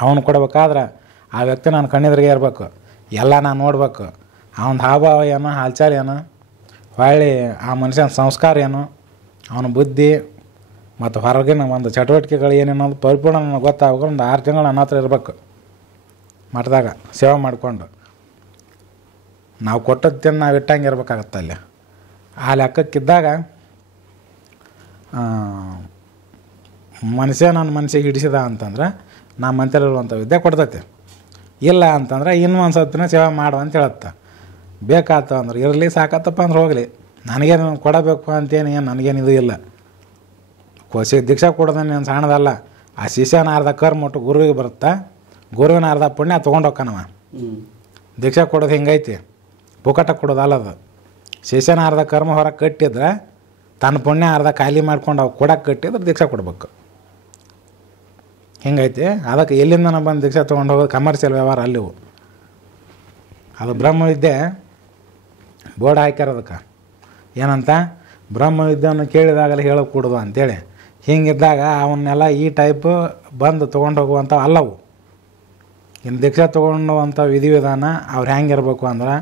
ಅವನು ಕೊಡ್ಬೇಕಾದ್ರೆ ಆ ವ್ಯಕ್ತಿ ನಾನು ಕಣ್ಣಿದ್ರಿಗೆ ಇರಬೇಕು, ಎಲ್ಲ ನಾನು ನೋಡ್ಬೇಕು. ಅವನ ಹಾವಭಾವ ಏನು, ಹಾಲ್ಚಾಲ್ ಏನು, ಹೊಳ್ಳಿ ಆ ಮನುಷ್ಯನ ಸಂಸ್ಕಾರ ಏನು, ಅವನ ಬುದ್ಧಿ ಮತ್ತು ಹೊರಗಿನ ಒಂದು ಚಟುವಟಿಕೆಗಳು ಏನೇನೋದು ಪರಿಪೂರ್ಣ ನನಗೆ ಗೊತ್ತಾಗಬೇಕು. ಒಂದು 6 ತಿಂಗಳು ನನ್ನ ಹತ್ರ ಇರಬೇಕು ಮಠದಾಗ ಸೇವೆ ಮಾಡಿಕೊಂಡು. ನಾವು ಕೊಟ್ಟದ್ದು ನಾವು ಇಟ್ಟಂಗೆ ಇರ್ಬೇಕಾಗತ್ತೆ ಅಲ್ಲಿ. ಆ ಲೆಕ್ಕಕ್ಕಿದ್ದಾಗ ನನ್ನ ಮನಸ್ಸಿಗೆ ಹಿಡಿಸಿದ ಅಂತಂದ್ರೆ ನಾ ಮಂತ್ರಿರುವಂಥ ವಿದ್ಯೆ ಕೊಡ್ತೈತಿ. ಇಲ್ಲ ಅಂತಂದ್ರೆ ಇನ್ನೂ ಒಂದು ಸತ್ತಿನ ಸೇವೆ ಮಾಡು ಅಂತ ಹೇಳುತ್ತೆ. ಬೇಕಾತ ಅಂದ್ರೆ ಇರಲಿ, ಸಾಕತ್ತಪ್ಪ ಅಂದ್ರೆ ಹೋಗಲಿ, ನನಗೇನು ಕೊಡಬೇಕು ಅಂತೇನು ನನಗೇನು ಇದು ಇಲ್ಲ. ದೀಕ್ಷಾ ಕೊಡೋದೇನು ಏನು ಸಣ್ಣದಲ್ಲ. ಆ ಶಿಷ್ಯನ ಅರ್ಧ ಕರ್ಮಟ್ಟು ಗುರುವಿಗೆ ಬರುತ್ತೆ, ಗುರುವಿನ ಅರ್ಧ ಪುಣ್ಯ ತೊಗೊಂಡು ಹೋಗ್ಕನವ. ದೀಕ್ಷಾ ಕೊಡೋದು ಹಿಂಗೈತಿ, ಪುಕಟ ಕೊಡೋದು ಅಲ್ಲದು. ಶಿಷ್ಯನ ಅರ್ಧ ಕರ್ಮ ಹೊರಗೆ ಕಟ್ಟಿದ್ರೆ ತನ್ನ ಪುಣ್ಯ ಅರ್ಧ ಖಾಲಿ ಮಾಡ್ಕೊಂಡು ಅವು ಕೊಡಕ್ಕೆ ಕಟ್ಟಿದ್ರೆ ದೀಕ್ಷಾ ಕೊಡ್ಬೇಕು. ಹಿಂಗೈತಿ. ಅದಕ್ಕೆ ಎಲ್ಲಿಂದ ನಾವು ಬಂದು ದೀಕ್ಷಾ ತೊಗೊಂಡು ಹೋಗೋದು ಕಮರ್ಷಿಯಲ್ ವ್ಯವಹಾರ ಅಲ್ಲಿವು. ಅದು ಬ್ರಹ್ಮವಿದ್ಯೆ ಬೋರ್ಡ್ ಹಾಕ್ಯಾರದಕ್ಕೆ ಏನಂತ, ಬ್ರಹ್ಮವಿದ್ಯೆಯನ್ನು ಕೇಳಿದಾಗಲೇ ಹೇಳೋಕೂಡದು ಅಂಥೇಳಿ. ಹಿಂಗಿದ್ದಾಗ ಅವನ್ನೆಲ್ಲ ಈ ಟೈಪು ಬಂದು ತೊಗೊಂಡು ಹೋಗುವಂಥವು ಅಲ್ಲವು. ಇನ್ನು ದೀಕ್ಷಾ ತೊಗೊಂಡುವಂಥ ವಿಧಿವಿಧಾನ ಅವ್ರು ಹೆಂಗಿರ್ಬೇಕು ಅಂದ್ರೆ,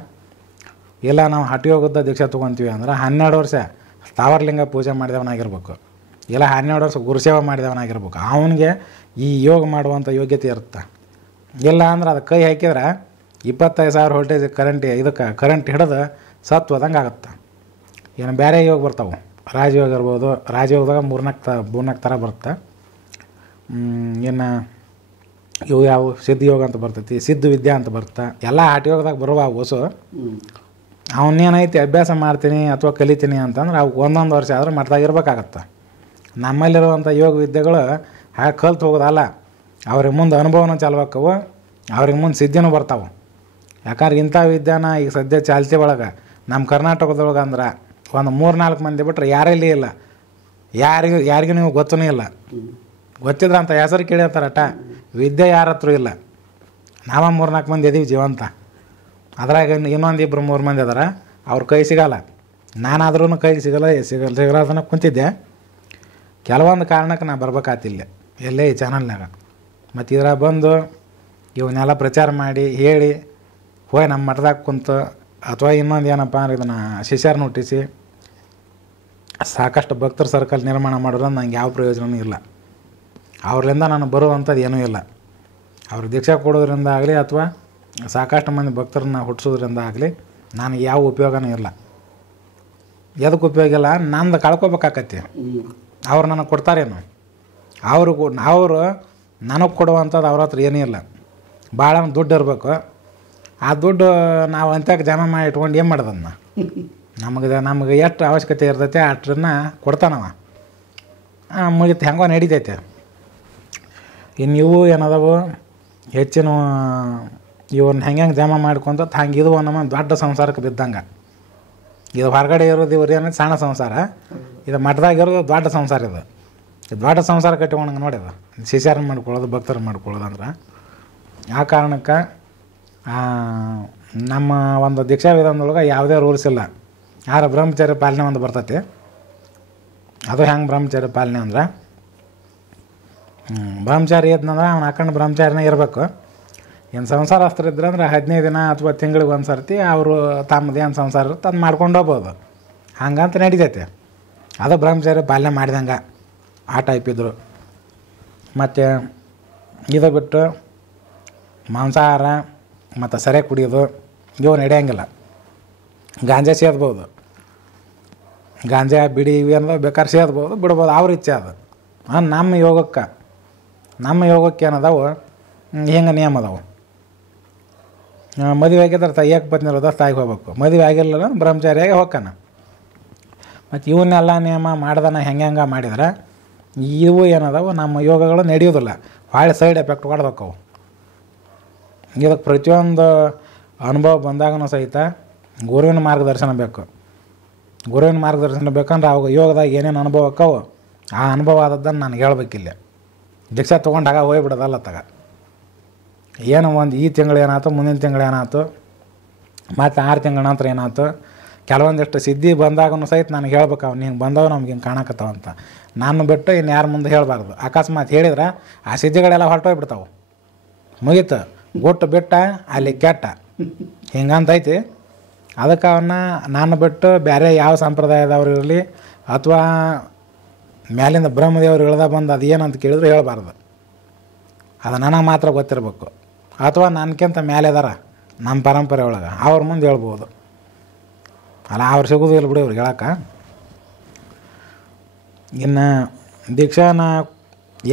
ಇಲ್ಲ ನಾವು ಹಟ್ಟಿ ಹೋಗುತ್ತಾ ದೀಕ್ಷಾ ತೊಗೊತೀವಿ ಅಂದ್ರೆ 12 ವರ್ಷ ಸ್ಥಾವರಲಿಂಗ ಪೂಜೆ ಮಾಡಿದವನಾಗಿರ್ಬೇಕು, ಇಲ್ಲ 12 ವರ್ಷ ಗುರುಸೇವೆ ಮಾಡಿದವನಾಗಿರ್ಬೇಕು. ಅವನಿಗೆ ಈ ಯೋಗ ಮಾಡುವಂಥ ಯೋಗ್ಯತೆ ಇರುತ್ತೆ. ಇಲ್ಲ ಅಂದ್ರೆ ಅದು ಕೈ ಹಾಕಿದ್ರೆ 25,000 ವೋಲ್ಟೇಜ್ ಕರೆಂಟ್ ಹಿಡಿದು ಸತ್ತು ಹೋದಂಗೆ ಆಗುತ್ತೆ. ಏನು ಬೇರೆ ಯೋಗ ಬರ್ತಾವೆ, ರಾಜಯೋಗ ಇರ್ಬೋದು. ರಾಜಯೋಗದಾಗ ಮೂರ್ನಾಲ್ಕು ಥರ ಬರುತ್ತೆ. ಇನ್ನು ಇವು ಯಾವ ಸಿದ್ಧಯೋಗ ಅಂತ ಬರ್ತೈತಿ, ಸಿದ್ಧ ವಿದ್ಯಾ ಅಂತ ಬರುತ್ತೆ. ಎಲ್ಲ ಹಠಯೋಗದಾಗ ಬರುವ ಹೊಸು ಅವನ್ನೇನೈತಿ ಅಭ್ಯಾಸ ಮಾಡ್ತೀನಿ ಅಥವಾ ಕಲಿತೀನಿ ಅಂತಂದ್ರೆ ಅವು ಒಂದೊಂದು ವರ್ಷ ಆದ್ರೆ ಮಠದಾಗ ಇರ್ಬೇಕಾಗತ್ತೆ. ನಮ್ಮಲ್ಲಿರುವಂಥ ಯೋಗ ವಿದ್ಯೆಗಳು ಹಾಗೆ ಕಲ್ತು ಹೋಗೋದಲ್ಲ, ಅವ್ರಿಗೆ ಮುಂದೆ ಅನುಭವನೂ ಚಾಲ್ಬೇಕವು, ಅವ್ರಿಗೆ ಮುಂದೆ ಸಿದ್ಧಿನೂ ಬರ್ತಾವೆ. ಯಾಕಂದ್ರೆ ಇಂಥ ವಿದ್ಯಾನ ಈಗ ಸದ್ಯ ಚಾಲ್ತಿ ಒಳಗೆ ನಮ್ಮ ಕರ್ನಾಟಕದೊಳಗೆ ಅಂದ್ರೆ ಒಂದು 3-4 ಮಂದಿ ಬಿಟ್ಟರೆ ಯಾರಲ್ಲಿ ಇಲ್ಲ, ಯಾರಿಗೂ ನೀವು ಗೊತ್ತೂ ಇಲ್ಲ. ಗೊತ್ತಿದ್ರೆ ಅಂತ ಹೆಸರು ಕೇಳಿರ್ತಾರಟ, ವಿದ್ಯೆ ಯಾರ ಹತ್ರ ಇಲ್ಲ. ನಾವ 3-4 ಮಂದಿ ಇದೀವಿ ಜೀವಂತ. ಅದ್ರಾಗ ಇನ್ನೊಂದು 2-3 ಮಂದಿ ಅದಾರ, ಅವ್ರ ಕೈ ಸಿಗಲ್ಲ. ನಾನಾದ್ರೂ ಕೈ ಸಿಗಲ್ಲ ಕುಂತಿದ್ದೆ. ಕೆಲವೊಂದು ಕಾರಣಕ್ಕೆ ನಾ ಬರ್ಬೇಕಾತಿಲ್ಲ ಎಲ್ಲೇ ಈ ಚಾನಲ್ನಾಗ. ಮತ್ತು ಇದ್ರಾಗ ಬಂದು ಇವನ್ನೆಲ್ಲ ಪ್ರಚಾರ ಮಾಡಿ ಹೇಳಿ ಹೋಯ್ ನಮ್ಮ ಮಠದಾಗ ಕುಂತು ಅಥವಾ ಇನ್ನೊಂದು ಏನಪ್ಪ ಅಂದ್ರೆ ಇದನ್ನು ಶಿಷ್ಯರನ್ನ ಹುಟ್ಟಿಸಿ ಸಾಕಷ್ಟು ಭಕ್ತರ ಸರ್ಕಲ್ ನಿರ್ಮಾಣ ಮಾಡೋದ್ರಿಂದ ನಂಗೆ ಯಾವ ಪ್ರಯೋಜನವೂ ಇಲ್ಲ. ಅವ್ರಿಂದ ನನಗೆ ಬರುವಂಥದ್ದು ಏನೂ ಇಲ್ಲ. ಅವ್ರಿಗೆ ದೀಕ್ಷಾ ಕೊಡೋದ್ರಿಂದ ಆಗಲಿ ಅಥವಾ ಸಾಕಷ್ಟು ಮಂದಿ ಭಕ್ತರನ್ನ ಹುಟ್ಟಿಸೋದ್ರಿಂದ ಆಗಲಿ ನನಗೆ ಯಾವ ಉಪಯೋಗನೂ ಇಲ್ಲ. ಎದಕ್ಕೆ ಉಪಯೋಗ ಇಲ್ಲ, ನಂದು ಕಳ್ಕೊಬೇಕಾಕತಿ. ಅವ್ರು ನನಗೆ ಕೊಡ್ತಾರೇನು, ಅವರು ನನಗೆ ಕೊಡುವಂಥದ್ದು ಅವ್ರ ಹತ್ರ ಏನೂ ಇಲ್ಲ. ಭಾಳ ದುಡ್ಡು ಇರಬೇಕು. ಆ ದುಡ್ಡು ನಾವು ಅಂತ್ಯಕ್ಕೆ ಜಮಾ ಮಾಡಿ ಇಟ್ಕೊಂಡು ಏನು ಮಾಡೋದನ್ನ, ನಮಗೆ ಎಷ್ಟು ಅವಶ್ಯಕತೆ ಇರ್ತೈತೆ ಅಷ್ಟನ್ನ ಕೊಡ್ತಾನವ, ಮುಗಿತು, ಹೆಂಗೋ ನಡೀತೈತೆ. ಇನ್ನು ಇವು ಏನದವು ಹೆಚ್ಚಿನ ಇವ್ರನ್ನ ಹೆಂಗೆ ಜಮಾ ಮಾಡ್ಕೊಂತ ಹಂಗೆ ಇದು ನಮ್ಮ ದೊಡ್ಡ ಸಂಸಾರಕ್ಕೆ ಬಿದ್ದಂಗೆ. ಇದು ಹೊರಗಡೆ ಇರೋದು ಇವ್ರು ಏನೈತೆ ಸಣ್ಣ ಸಂಸಾರ, ಇದು ಮಠದಾಗ ಇರೋದು ದೊಡ್ಡ ಸಂಸಾರ. ಇದು ದೊಡ್ಡ ಸಂಸಾರ ಕಟ್ಕೊಂಡಂಗೆ ನೋಡಿದ ಶಿಷ್ಯರನ್ನ ಮಾಡ್ಕೊಳ್ಳೋದು, ಭಕ್ತರನ್ನ ಮಾಡ್ಕೊಳ್ಳೋದು. ಅಂದ್ರೆ ಆ ಕಾರಣಕ್ಕೆ ನಮ್ಮ ಒಂದು ದೀಕ್ಷಾ ವಿಧಾನದೊಳಗೆ ಯಾವುದೇ ರೂಲ್ಸ್ ಇಲ್ಲ. ಆದ್ರೆ ಬ್ರಹ್ಮಚರ್ಯ ಪಾಲನೆ ಒಂದು ಬರ್ತೈತಿ. ಅದು ಹೆಂಗೆ ಬ್ರಹ್ಮಚರ್ಯ ಪಾಲನೆ ಅಂದ್ರೆ, ಬ್ರಹ್ಮಚಾರಿ ಇದ್ನಂದ್ರೆ ಅವ್ನು ಹಾಕೊಂಡು ಬ್ರಹ್ಮಚಾರಿನೇ ಇರಬೇಕು. ಏನು ಸಂಸಾರಸ್ಥರು ಇದ್ರಂದ್ರೆ 15 ದಿನ ಅಥವಾ ತಿಂಗಳಿಗೆ ಒಂದು ಸರ್ತಿ ಅವರು ತಮ್ಮದೇನು ಸಂಸಾರ ಇರುತ್ತೆ ಅದು ಮಾಡ್ಕೊಂಡು ಹೋಗ್ಬೋದು. ಹಂಗಂತ ನಡೀತೈತೆ. ಅದು ಬ್ರಹ್ಮಚಾರಿ ಪಾಲನೆ ಮಾಡಿದಂಗೆ ಆ ಟೈಪ್ ಇದ್ದರು. ಮತ್ತು ಇದು ಬಿಟ್ಟು ಮಾಂಸಾಹಾರ ಮತ್ತು ಸರಿ ಕುಡಿಯೋದು ಇವು ನಡೆಯೋಂಗಿಲ್ಲ. ಗಾಂಜಾ ಸೇದ್ಬೋದು, ಗಾಂಜಾ ಬಿಡಿ ಇವೇನದ ಬೇಕಾದ್ರೆ ಸೇದ್ಬೋದು, ಬಿಡ್ಬೋದು, ಅವ್ರ ಇಚ್ಛೆ ಅದು. ನಮ್ಮ ಯೋಗಕ್ಕೆ ಏನದಾವು ಹಿಂಗೆ ನಿಯಮ ಅದಾವು. ಮದುವೆ ಆಗಿದ್ರೆ ತಾಯಿಯಾಕೆ ಪತ್ನಿ ಇರೋದ ತಾಯಿಗೆ ಹೋಗ್ಬೇಕು. ಮದುವೆ ಆಗಿರಲಿಲ್ಲ ಬ್ರಹ್ಮಚಾರಿಯಾಗಿ ಹೋಗ್ತಾನೆ. ಮತ್ತು ಇವನ್ನೆಲ್ಲ ನಿಯಮ ಮಾಡ್ದಾನ ಹೆಂಗೆ ಮಾಡಿದ್ರೆ ಇವು ಏನದಾವು ನಮ್ಮ ಯೋಗಗಳು ನಡೆಯೋದಿಲ್ಲ. ಭಾಳ ಸೈಡ್ ಎಫೆಕ್ಟ್ ಕೊಡ್ಬೇಕವು. ಇದಕ್ಕೆ ಪ್ರತಿಯೊಂದು ಅನುಭವ ಬಂದಾಗೂ ಸಹಿತ ಗುರುವಿನ ಮಾರ್ಗದರ್ಶನ ಬೇಕು. ಗುರುವಿನ ಮಾರ್ಗದರ್ಶನ ಬೇಕಂದ್ರೆ ಅವಾಗ ಯೋಗದಾಗ ಏನೇನು ಅನುಭವ ಆಕ್ಕವು ಆ ಅನುಭವ ಆದದ್ದನ್ನು ನನಗೆ ಹೇಳ್ಬೇಕಿಲ್ಲ. ದೀಕ್ಷಾ ತೊಗೊಂಡಾಗ ಹೋಗ್ಬಿಡೋದಲ್ಲ ತಗ. ಏನು ಒಂದು ಈ ತಿಂಗಳು ಏನಾಯ್ತು, ಮುಂದಿನ ತಿಂಗಳು ಏನಾಯ್ತು, ಮತ್ತು 6 ತಿಂಗಳ ನಂತರ ಏನಾಯ್ತು, ಕೆಲವೊಂದಿಷ್ಟು ಸಿದ್ಧಿ ಬಂದಾಗೂ ಸಹಿತ ನನಗೆ ಹೇಳ್ಬೇಕು. ಅವ್ನು ಹಿಂಗೆ ಬಂದವು ನಮ್ಗೆ ಹಿಂಗೆ ಕಾಣಕತ್ತಾವಂತ. ನಾನು ಬಿಟ್ಟು ಇನ್ನು ಯಾರ ಮುಂದೆ ಹೇಳಬಾರ್ದು. ಅಕಸ್ಮಾತ್ ಹೇಳಿದ್ರೆ ಆ ಸಿದ್ಧಿಗಳೆಲ್ಲ ಹೊರಟೋಗ್ಬಿಡ್ತಾವೆ. ಮುಗೀತು, ಗುಟ್ಟು ಬಿಟ್ಟ ಅಲ್ಲಿ ಕೆಟ್ಟ ಹಿಂಗಂತೈತಿ. ಅದಕ್ಕೆ ಅವನ್ನ ನಾನು ಬಿಟ್ಟು ಬೇರೆ ಯಾವ ಸಂಪ್ರದಾಯದವ್ರು ಇರಲಿ ಅಥವಾ ಮ್ಯಾಲಿಂದ ಬ್ರಹ್ಮದೇವ್ರು ಇಳ್ದ ಬಂದು ಅದು ಏನಂತ ಕೇಳಿದ್ರು ಹೇಳ್ಬಾರ್ದು. ಅದು ನನಗೆ ಮಾತ್ರ ಗೊತ್ತಿರಬೇಕು. ಅಥವಾ ನನಗಿಂತ ಮೇಲೆ ಅದಾರ ನಮ್ಮ ಪರಂಪರೆ ಒಳಗೆ ಅವ್ರ ಮುಂದೆ ಹೇಳ್ಬೋದು. ಅಲ್ಲ ಅವ್ರು ಸಿಗೋದು ಇಲ್ಲ ಬಿಡಿ ಅವ್ರಿಗೆ ಹೇಳಕ್ಕೆ. ಇನ್ನು ದೀಕ್ಷಾನ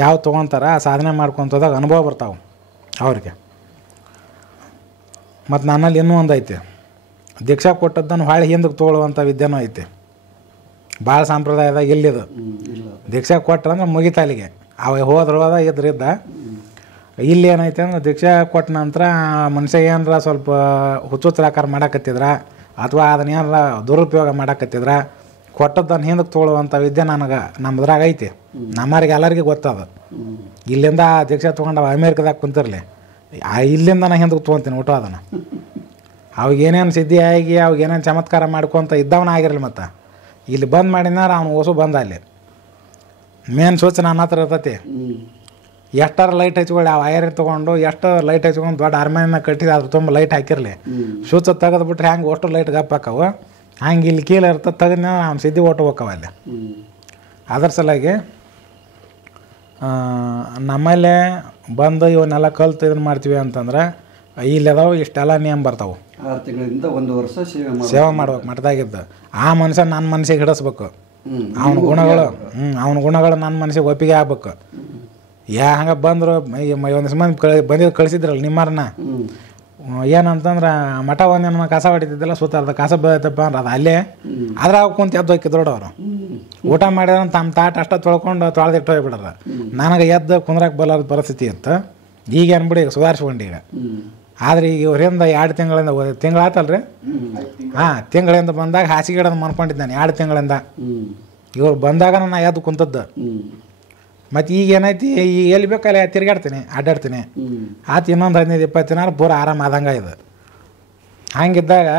ಯಾವ ತೊಗೊತಾರ ಆ ಸಾಧನೆ ಮಾಡ್ಕೊತದಾಗ ಅನುಭವ ಬರ್ತಾವೆ ಅವ್ರಿಗೆ. ಮತ್ತು ನನ್ನಲ್ಲಿ ಇನ್ನೂ ಒಂದು ಐತಿ, ದೀಕ್ಷಾ ಕೊಟ್ಟದ್ದನ್ನು ಹೊಳ್ಳಿ ಹಿಂದಕ್ಕೆ ತೊಗೊಳ್ಳುವಂಥ ವಿದ್ಯೆನೂ ಐತಿ. ಭಾಳ ಸಂಪ್ರದಾಯದಾಗ ಇಲ್ಲಿದು ದೀಕ್ಷಾ ಕೊಟ್ರಂದ್ರೆ ಮುಗಿತ ಅಲ್ಲಿಗೆ. ಅವ ಹೋದ ಇದ್ರಿದ್ದ. ಇಲ್ಲಿ ಏನೈತೆ ಅಂದ್ರೆ ದೀಕ್ಷಾ ಕೊಟ್ಟ ನಂತರ ಮನುಷ್ಯ ಏನಾರ ಸ್ವಲ್ಪ ಹುಚ್ಚುಚ್ಚಾಕಾರ ಮಾಡಾಕತ್ತಿದ್ರ ಅಥವಾ ಅದನ್ನ ಏನಾರ ದುರುಪಯೋಗ ಮಾಡಾಕತ್ತಿದ್ರ ಕೊಟ್ಟದ್ದನ್ನು ಹಿಂದಕ್ಕೆ ತೊಗೊಳ್ಳುವಂಥ ವಿದ್ಯೆ ನನಗೆ ನಮ್ಮದ್ರಾಗ ಐತಿ. ನಮ್ಮವ್ರಿಗೆ ಎಲ್ಲರಿಗೂ ಗೊತ್ತದ. ಇಲ್ಲಿಂದ ದೀಕ್ಷಾ ತೊಗೊಂಡು ಅಮೇರಿಕದಾಗ ಕುಂತಿರಲಿ, ಇಲ್ಲಿಂದ ನಾನು ಹಿಂದಕ್ಕೆ ತೊಗೊತೀನಿ ಊಟ. ಅದನ್ನು ಅವಾಗೇನೇನು ಸಿದ್ಧಿ ಆಗಿ ಅವಾಗೇನೇನು ಚಮತ್ಕಾರ ಮಾಡ್ಕೊತ ಇದ್ದವನ ಆಗಿರಲಿ. ಮತ್ತು ಇಲ್ಲಿ ಬಂದ್ ಮಾಡಿದಾರ ಅವ್ನು ಹೊಸು ಬಂದ. ಅಲ್ಲಿ ಮೇನ್ ಸ್ವಿಚ್ ನನ್ನ ಹತ್ರ ಇರ್ತೈತಿ. ಎಷ್ಟಾರ ಲೈಟ್ ಹಚ್ಕೊಳ್ಳಿ, ಆ ವೈರ್ ತೊಗೊಂಡು ಎಷ್ಟು ಲೈಟ್ ಹಚ್ಕೊಂಡು ದೊಡ್ಡ ಅರ್ಮನೆನ ಕಟ್ಟಿದ ಅದ್ರ ತುಂಬ ಲೈಟ್ ಹಾಕಿರಲಿ. ಸ್ವಿಚ್ ತೆಗೆದ್ಬಿಟ್ರೆ ಹೆಂಗೆ ಅಷ್ಟು ಲೈಟ್ ಗಪ್ ಹಾಕವು ಹಂಗೆ ಇಲ್ಲಿ ಕೀಲ ಇರ್ತದೆ ತೆಗೆದ ಅವ್ನು ಸಿದ್ಧಿ ಓಟು ಹೋಕ್ಕವ ಅಲ್ಲಿ. ಅದ್ರ ಸಲುವಾಗಿ ನಮ್ಮಲ್ಲೇ ಬಂದು ಇವನ್ನೆಲ್ಲ ಕಲ್ತು ಇದನ್ನು ಮಾಡ್ತೀವಿ ಅಂತಂದ್ರೆ ಇಲ್ಲದಾವು ಇಷ್ಟೆಲ್ಲ ನಿಯಮ ಬರ್ತಾವೆ. 6 ತಿಂಗಳಿಂದ 1 ವರ್ಷ ಸೇವೆ ಮಾಡ್ಬೇಕು ಮಠದಾಗಿದ್ದು. ಆ ಮನುಷ್ಯ ನನ್ನ ಮನಸ್ಸಿಗೆ ಹಿಡಿಸ್ಬೇಕು. ಅವನ ಗುಣಗಳು ಅವನ ಗುಣಗಳು ನನ್ನ ಮನಸ್ಸಿಗೆ ಒಪ್ಪಿಗೆ ಆಗ್ಬೇಕು. ಹಂಗೆ ಬಂದರು ಒಂದು ಮಂದಿ ಬಂದಿದ್ದು ಕಳಿಸಿದ್ರಲ್ಲ ನಿಮ್ಮರನ್ನ, ಏನಂತಂದ್ರೆ ಮಠ ಒಂದೇನು ಕಸ ಹೊಡಿತಿದ್ದಿಲ್ಲ, ಸುತ್ತ ಅರ್ಧ ಕಸ ಬೀಳ್ತಪ್ಪ ಅಂದ್ರೆ ಅದು ಅಲ್ಲೇ ಆದ್ರೆ ಅವು ಕುಂತು ಎದ್ದು ಹೋಗಿದ್ರು ಅವರು. ಊಟ ಮಾಡಿದ್ರೆ ತಮ್ಮ ತಾಟ ಅಷ್ಟ ತೊಳ್ಕೊಂಡು ತೊಳೆದಿಟ್ಟು ಹೋಗ್ಬಿಡ್ರ. ನನಗೆ ಎದ್ದು ಕುಂದ್ರಕ್ಕೆ ಬರೋದು ಪರಿಸ್ಥಿತಿ ಇತ್ತು. ಈಗ ಅನ್ಬಿಡಿ ಈಗ ಸುಧಾರಿಸ್ಕೊಂಡು ಈಗ. ಆದರೆ ಈಗ ಇವರಿಂದ 2 ತಿಂಗಳಿಂದ ತಿಂಗಳಾತಲ್ರಿ, ತಿಂಗಳಿಂದ ಬಂದಾಗ ಹಾಸಿಗೆ ಗಿಡದ ಮನ್ಕೊಂಡಿದ್ದಾನೆ 2 ತಿಂಗಳಿಂದ. ಇವ್ರು ಬಂದಾಗ ನಾ ಎದ್ದು ಕುಂತದ್ದು. ಮತ್ತು ಈಗ ಏನೈತಿ, ಈಗ ಎಲ್ಲಿ ಬೇಕಲ್ಲ ತಿರುಗಾಡ್ತೀನಿ, ಅಡ್ಡಾಡ್ತೀನಿ. ಆತು ಇನ್ನೊಂದು 15-20 ದಿನ ಪೂರ ಆರಾಮ ಆದಂಗೆ ಇದು. ಹಂಗಿದ್ದಾಗ